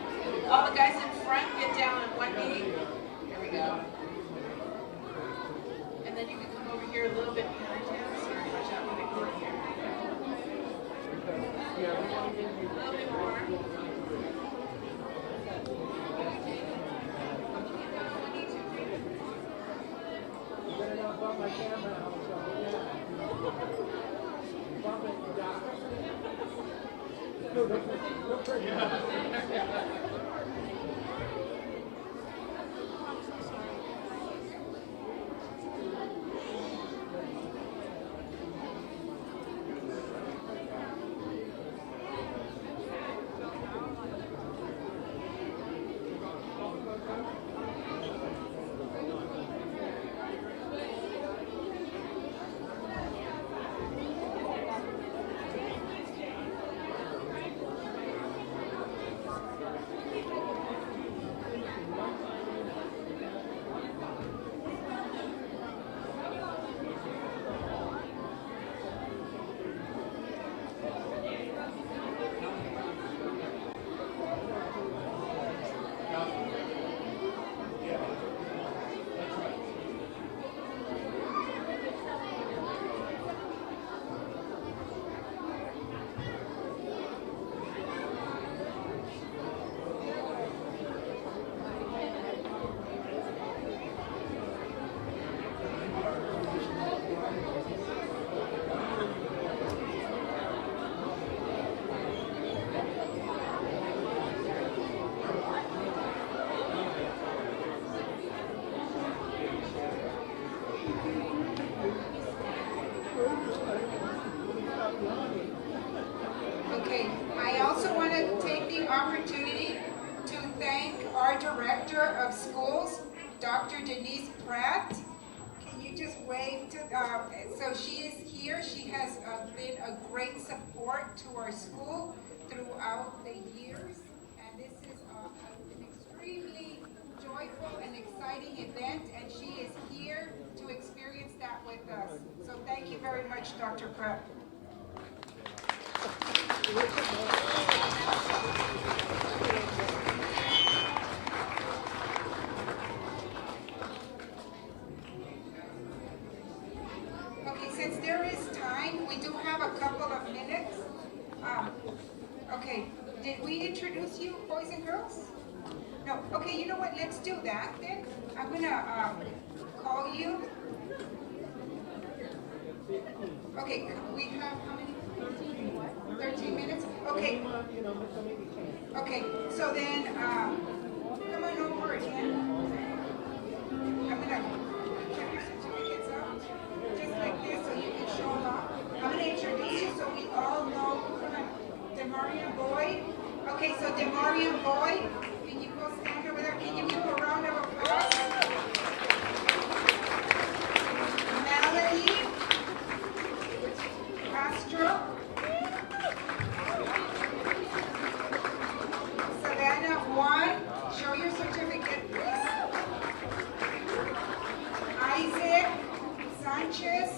All the guys in front, get down on one knee. Here we go. And then you can come over here a little bit behind him. Sorry, watch out for the corner here. A little bit more. Chair of Schools, Dr. Denise Pratt. Can you just wave to, so she is here. She has been a great support to our school throughout the years. And this is an extremely joyful and exciting event, and she is here to experience that with us. So thank you very much, Dr. Pratt. Okay, since there is time, we do have a couple of minutes. Okay, did we introduce you, boys and girls? No, okay, you know what, let's do that then. I'm gonna call you. Okay, we have how many? 13 minutes? Okay. Okay, so then, come on over again. I'm gonna get your certificates up, just like this, so you can show them off. I'm gonna introduce you so we all know. Come on, Demaria Boyd. Okay, so Demaria Boyd, can you go stand over there? Can you give a round of applause? Melanie Castro. Savannah Juan, show your certificate, please. Isaac Sanchez.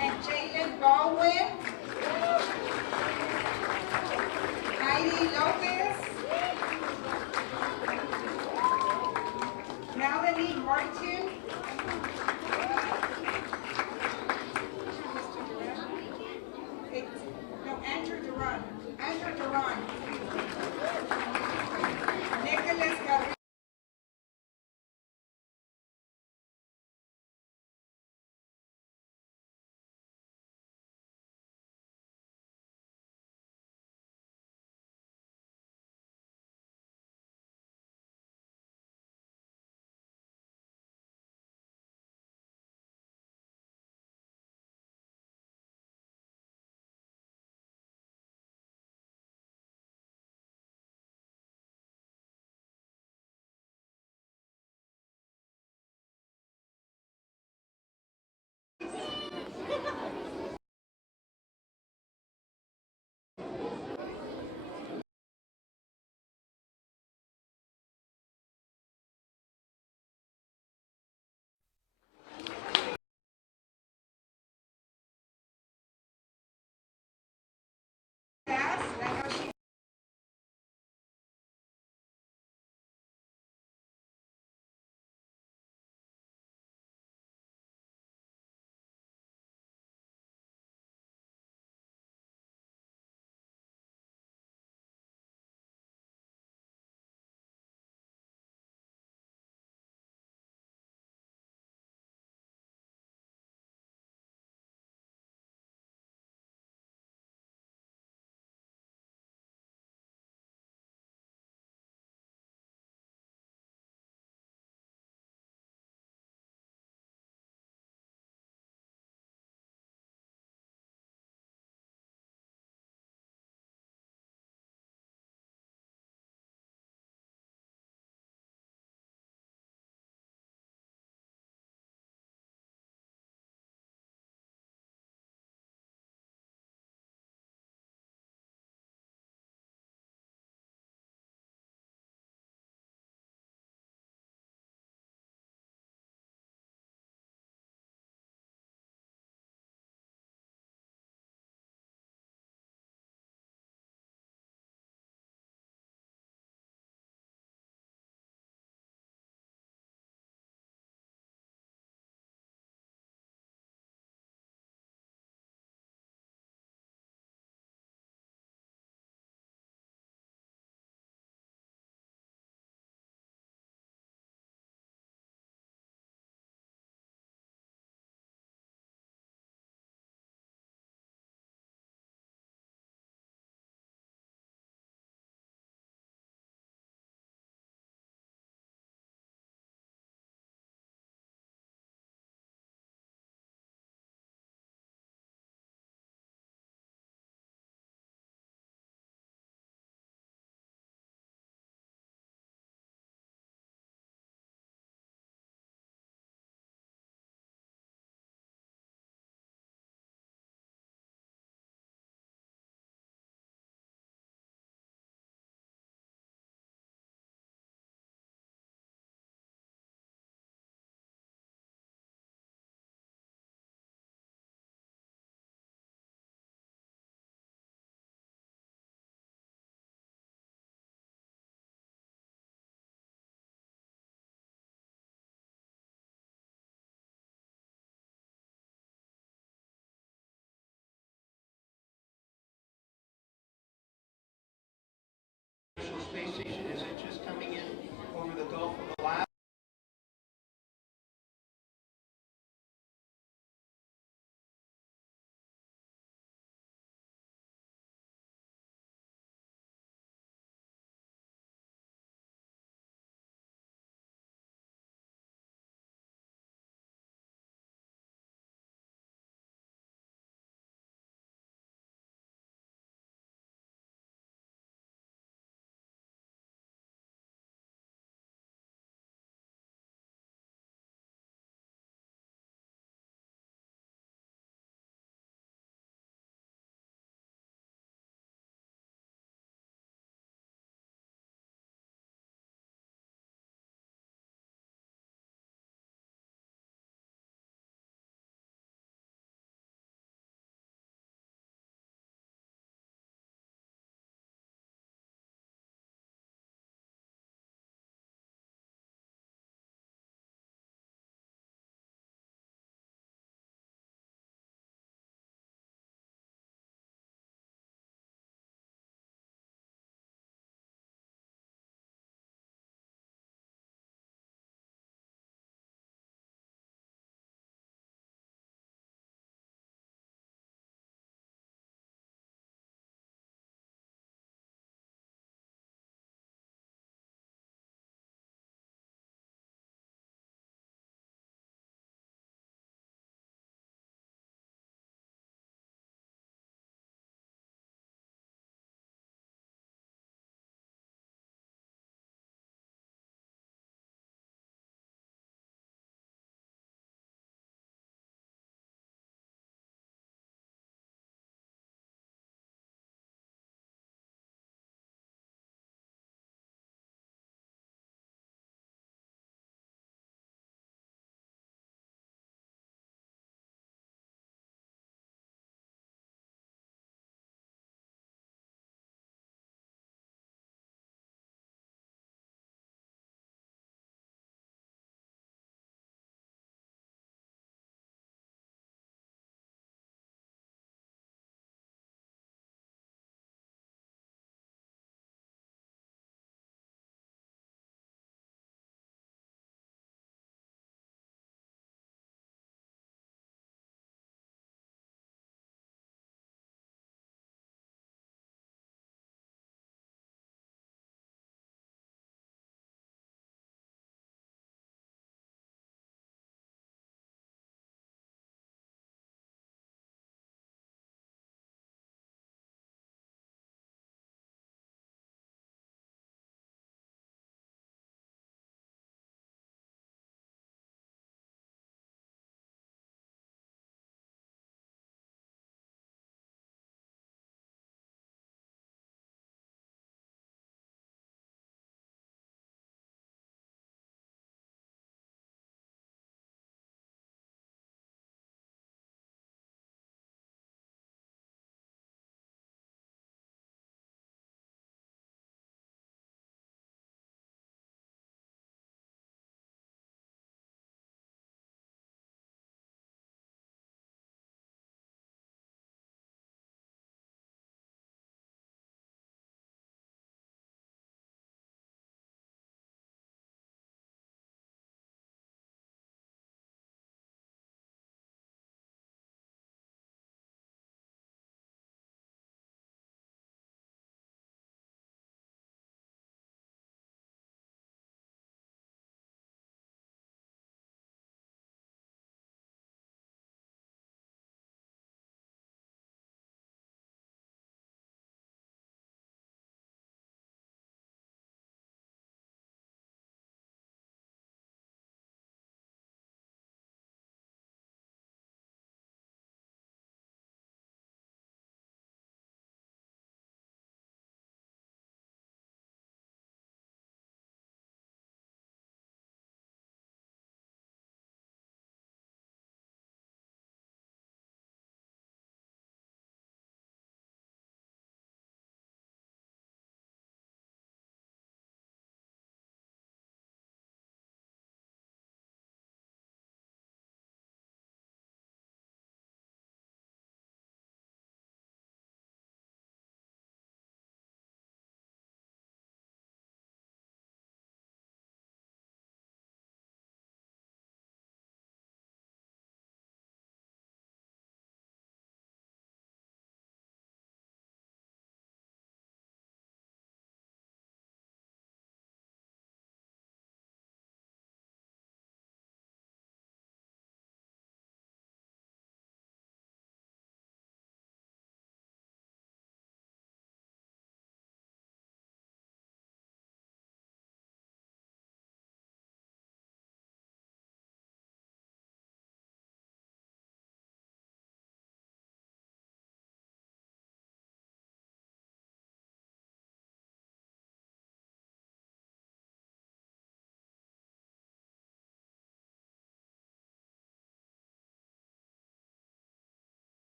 And Jalen Baldwin. Heidi Lopez. Melanie Martin. No, Andrew Duran. Andrew Duran. Nicholas Garrido.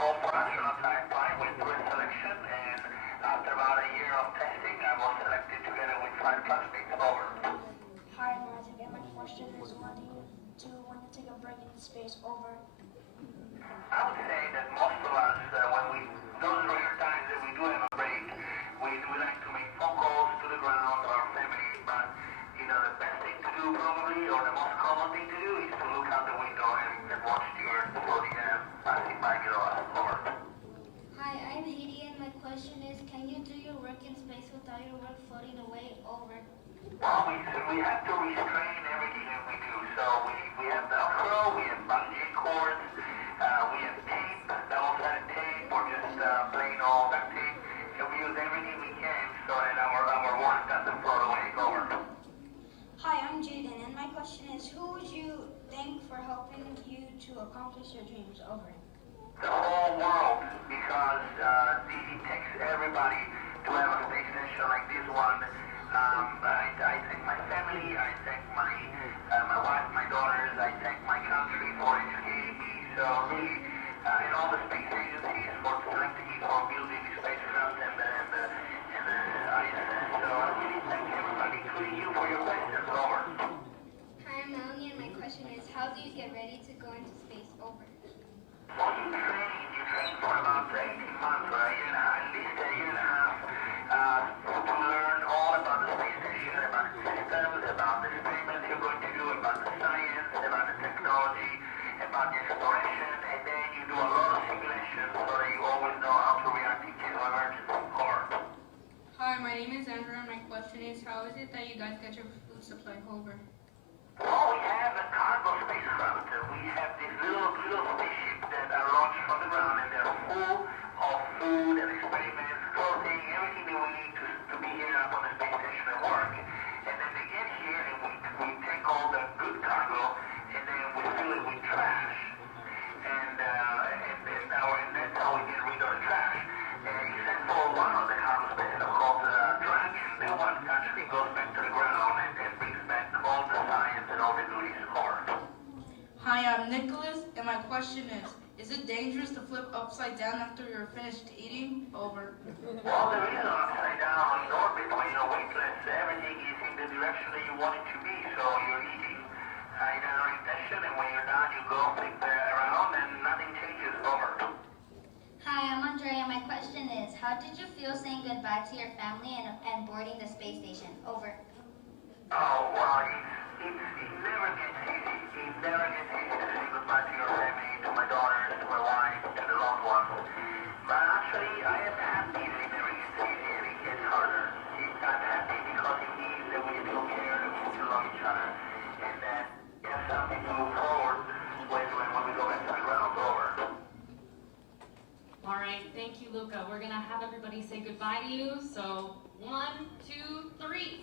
called for astronaut type 5 with through selection, and after about a year of testing, I was selected together with 5 classmates. Over. Hi, Martin. And my question is, what do you do when you take a break in space? Over. I would say that most of us, those rare times that we do have a break, we like to make phone calls to the ground, our family, but the best thing to do probably, or the most common thing to do, is to look out the window and watch the Earth floating passing by below us. Over. Hi, I'm Haiti, and my question is, can you do your work in space without your work floating away? Over. Well, we have to restrain everything that we do. So we have Velcro, we have bungee cords, we have tape, double-sided tape, or just plain old duct tape, and we use everything we can so that our work doesn't float away. Over. Hi, I'm Jaden, and my question is, who would you thank for helping you to accomplish your dreams? Over. The whole world, because it takes everybody to have a space station like this one. I thank my family, I thank my wife, my daughters, I thank my country for educating me, so really, and all the space agencies for selecting me for building the spacecraft and the ISS. So I really thank everybody, including you, for your questions. Over. Hi, I'm Melanie, and my question is, how do you get ready to go into space? Over. Well, you train for about 18 months, or at least a year and a half, to learn all about the space station, about the systems, about the experiments you're going to do, about the science, about the technology, about the exploration, and then you do a lot of simulations so that you always know how to react in case of emergency. Over. Hi, my name is Andrew, and my question is, how is it that you guys get your food supply? Over. Well, we have a cargo spacecraft. We have these little spaceships that are launched from the ground, and they're full of food and experiments, clothing, everything that we need to be here up on the space station and work. And then they get here, and we take all the good cargo, and then we fill it with trash. And that's how we get rid of the trash. Except for one of the cargo spacecraft called Dragon, that one actually goes back to the ground and brings back all the science and all the goodies. Over. Hi, I'm Nicholas, and my question is it dangerous to flip upside down after you're finished eating? Over. Well, there is an upside down in orbit when you're weightless. Everything is in the direction that you want it to be. So you're eating in an orientation, and when you're done, you go flip around, and nothing changes. Over. Hi, I'm Andrea, and my question is, how did you feel saying goodbye to your family and boarding the space station? Over. Oh, well, it never gets easy. It never gets easy to say goodbye to your family, to my daughters, to my wife, to the loved ones. But actually, I am happy that it never gets easy and it gets harder. I'm happy because it means that we still care, that we still love each other, and that there's something to look forward when we go back to the ground. Over. All right, thank you, Luca. We're gonna have everybody say goodbye to you. So 1, 2, 3.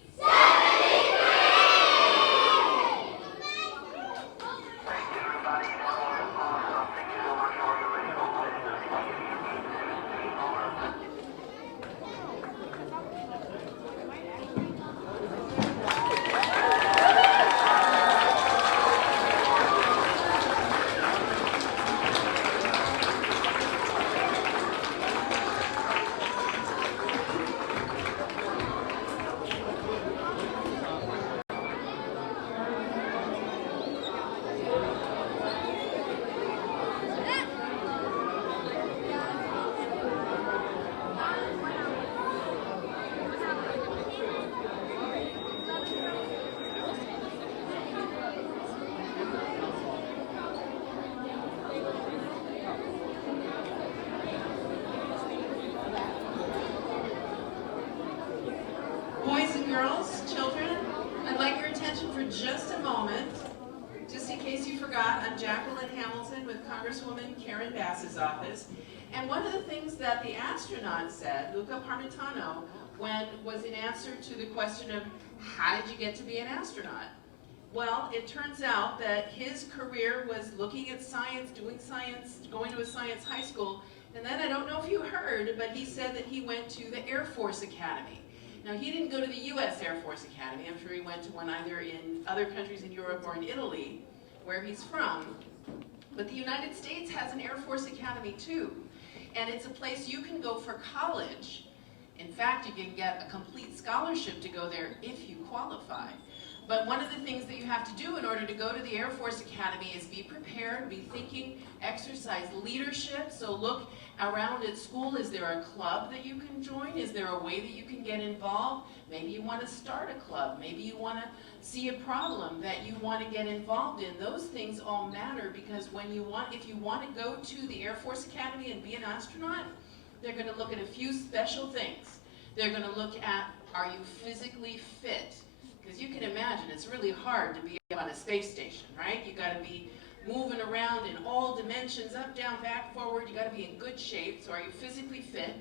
Boys and girls, children, I'd like your attention for just a moment. Just in case you forgot, I'm Jacqueline Hamilton with Congresswoman Karen Bass's office. And one of the things that the astronaut said, Luca Parmitano, was in answer to the question of how did you get to be an astronaut? Well, it turns out that his career was looking at science, doing science, going to a science high school, and then I don't know if you heard, but he said that he went to the Air Force Academy. Now, he didn't go to the U.S. Air Force Academy. I'm sure he went to one either in other countries in Europe or in Italy, where he's from. But the United States has an Air Force Academy, too. and it's a place you can go for college. In fact, you can get a complete scholarship to go there if you qualify. But one of the things that you have to do in order to go to the Air Force Academy is be prepared, be thinking, exercise leadership. So look around at school. Is there a club that you can join? Is there a way that you can get involved? Maybe you want to start a club. Maybe you want to see a problem that you want to get involved in. Those things all matter, because when you want, if you want to go to the Air Force Academy and be an astronaut, they're going to look at a few special things. They're going to look at, are you physically fit? Because you can imagine it's really hard to be on a space station, right? You got to be moving around in all dimensions, up, down, back, forward. You got to be in good shape. So are you physically fit?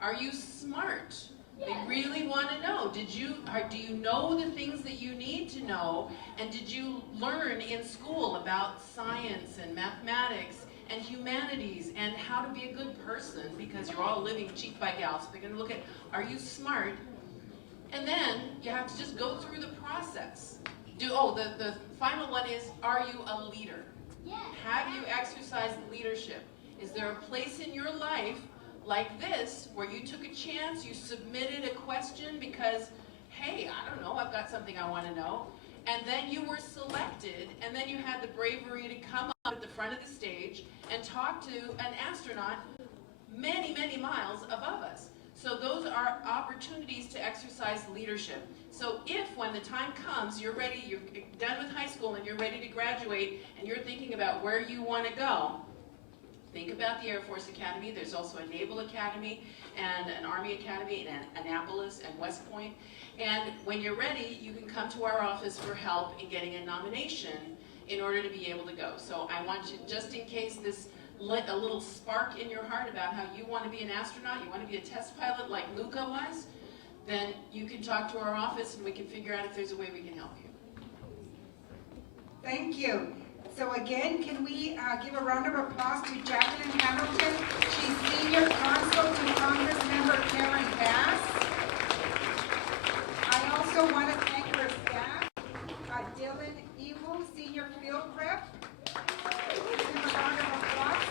Are you smart? They really want to know. Do you know the things that you need to know? And did you learn in school about science and mathematics and humanities and how to be a good person? Because you're all living cheek by jowl. So they're going to look at, are you smart? And then you have to just go through the process. The final one is, are you a leader? Have you exercised leadership? Is there a place in your life like this where you took a chance, you submitted a question because, hey, I don't know, I've got something I want to know, and then you were selected, and then you had the bravery to come up at the front of the stage and talk to an astronaut many, many miles above us. So those are opportunities to exercise leadership. So if, when the time comes, you're ready, you're done with high school and you're ready to graduate, and you're thinking about where you want to go, think about the Air Force Academy. There's also a Naval Academy and an Army Academy in Annapolis and West Point. And when you're ready, you can come to our office for help in getting a nomination in order to be able to go. So I want you, just in case this lit a little spark in your heart about how you want to be an astronaut, you want to be a test pilot like Luca was, then you can talk to our office and we can figure out if there's a way we can help you. Thank you. So again, can we give a round of applause to Jacqueline Hamilton? She's Senior Counsel to Congress Member Karen Bass. I also want to thank her staff, Dylan Ewu, Senior Field Rep. Give him a round of applause.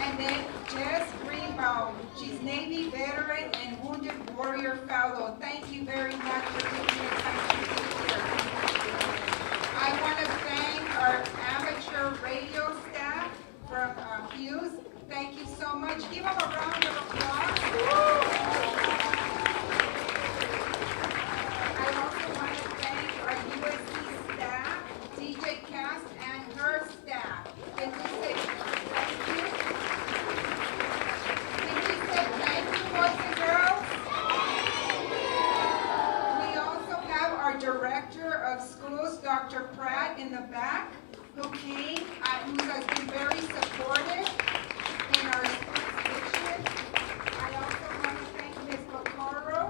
And then Jess Greenbaum. She's Navy veteran and Wounded Warrior Fellow. Thank you very much for taking your time to be here. I want to thank our amateur radio staff from Hughes. Thank you so much. Give them a round of applause. I also want to thank our USC staff, DJ Cass and her staff. Can we say thank you? Can we say thank you, boys and girls? We also have our Director of Schools, Dr. Pratt, in the back, who came, who has been very supportive in our sports mission. I also want to thank Ms. Bacaro,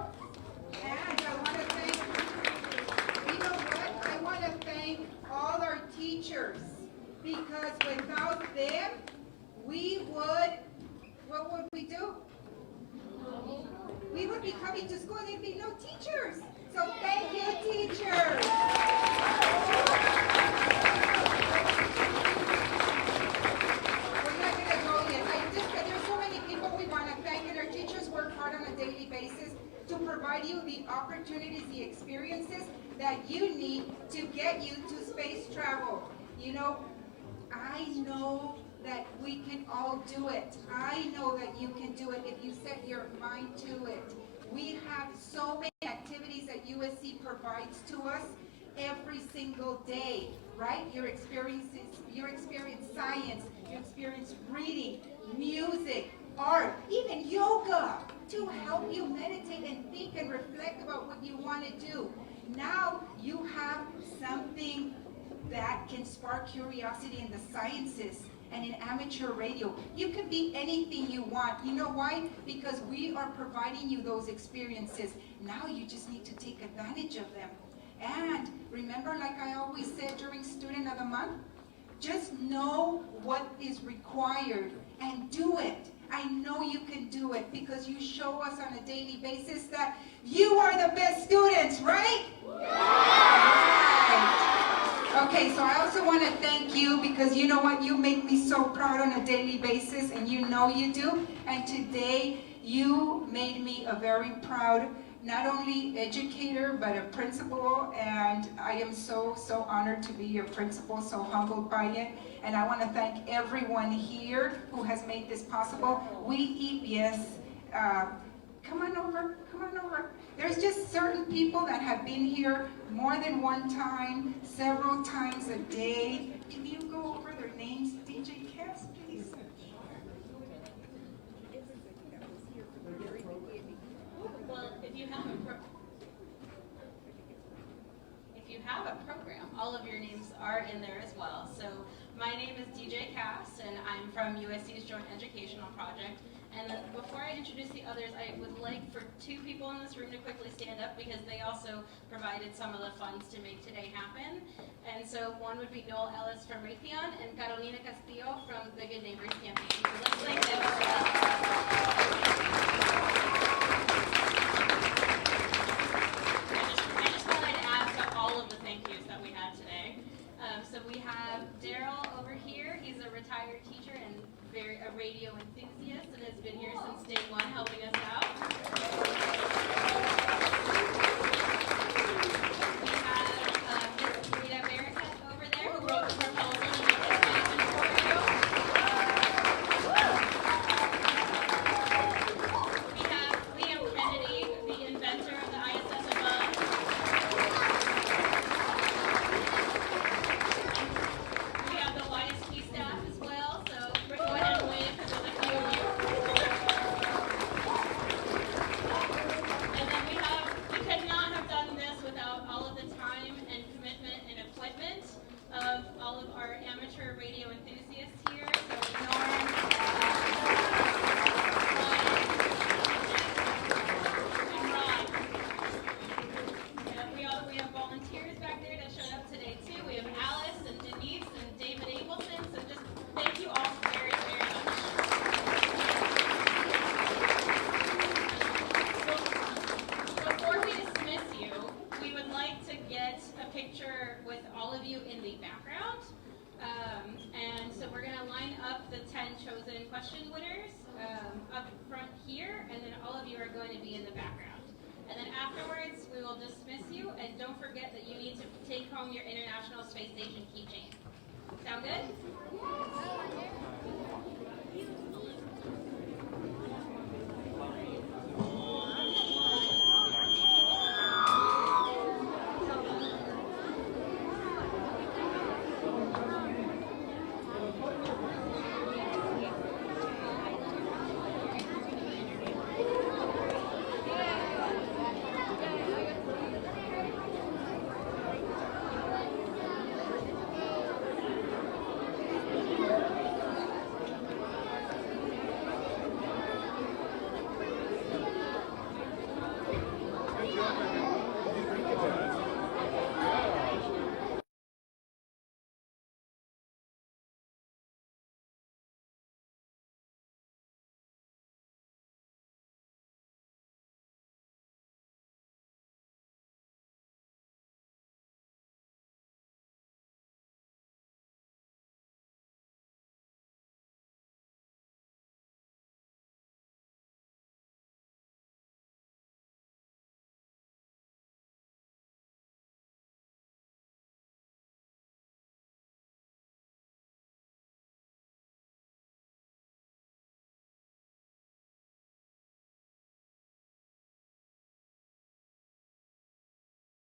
and I want to thank, you know what, I want to thank all our teachers, because without them, what would we do? We would be coming to school and there'd be no teachers. So thank you, teachers. We're not going to go yet. There's so many people we want to thank, and our teachers work hard on a daily basis to provide you the opportunities, the experiences that you need to get you to space travel. You know, I know that we can all do it. I know that you can do it if you set your mind to it. We have so many activities that USC provides to us every single day, right? Your experience science, you experience reading, music, art, even yoga, to help you meditate and think and reflect about what you want to do. Now you have something that can spark curiosity in the sciences and in amateur radio. You can be anything you want. You know why? Because we are providing you those experiences. Now you just need to take advantage of them. And remember, like I always said during Student of the Month, just know what is required and do it. I know you can do it because you show us on a daily basis that you are the best students, right? Right. Okay. Okay, so I also want to thank you because you know what? You make me so proud on a daily basis, and you know you do. And today, you made me a very proud, not only educator, but a principal. And I am so, so honored to be your principal, so humbled by it. And I want to thank everyone here who has made this possible. We eat, yes. Come on over, come on over. There's just certain people that have been here more than one time, several times a day. Can you go over their names, DJ Cass, please? Well, if you have a program, all of your names are in there as well. So my name is DJ Cass, and I'm from USC's Joint Educational Project. And then before I introduce the others, I would like for two people in this room to quickly stand up because they also provided some of the funds to make today happen. And so one would be Noel Ellis from Raytheon and Carolina Castillo from the Good Neighbors Campaign. So let's thank them as well. I just wanted to add to all of the thank yous that we had today. So we have Daryl over here. He's a retired teacher and a radio enthusiast and has been here since day one helping us out. We have Miss Rita America over there who wrote the proposal to make this happen for you. We have Liam Kennedy, the inventor of the ISS above. We have the YSP staff as well, so go ahead and wave because there's a few of you. And then we could not have done this without all of the time and commitment and equipment of all of our amateur radio enthusiasts here. So Norm, and Ron. We have volunteers back there that showed up today too. We have Alice and Denise and David Abelson. So just thank you all very, very much. Before we dismiss you, we would like to get a picture with all of you in the background. And so we're going to line up the 10 chosen question winners up front here, and then all of you are going to be in the background. And then afterwards, we will dismiss you, and don't forget that you need to take home your International Space Station keychain. Sound good?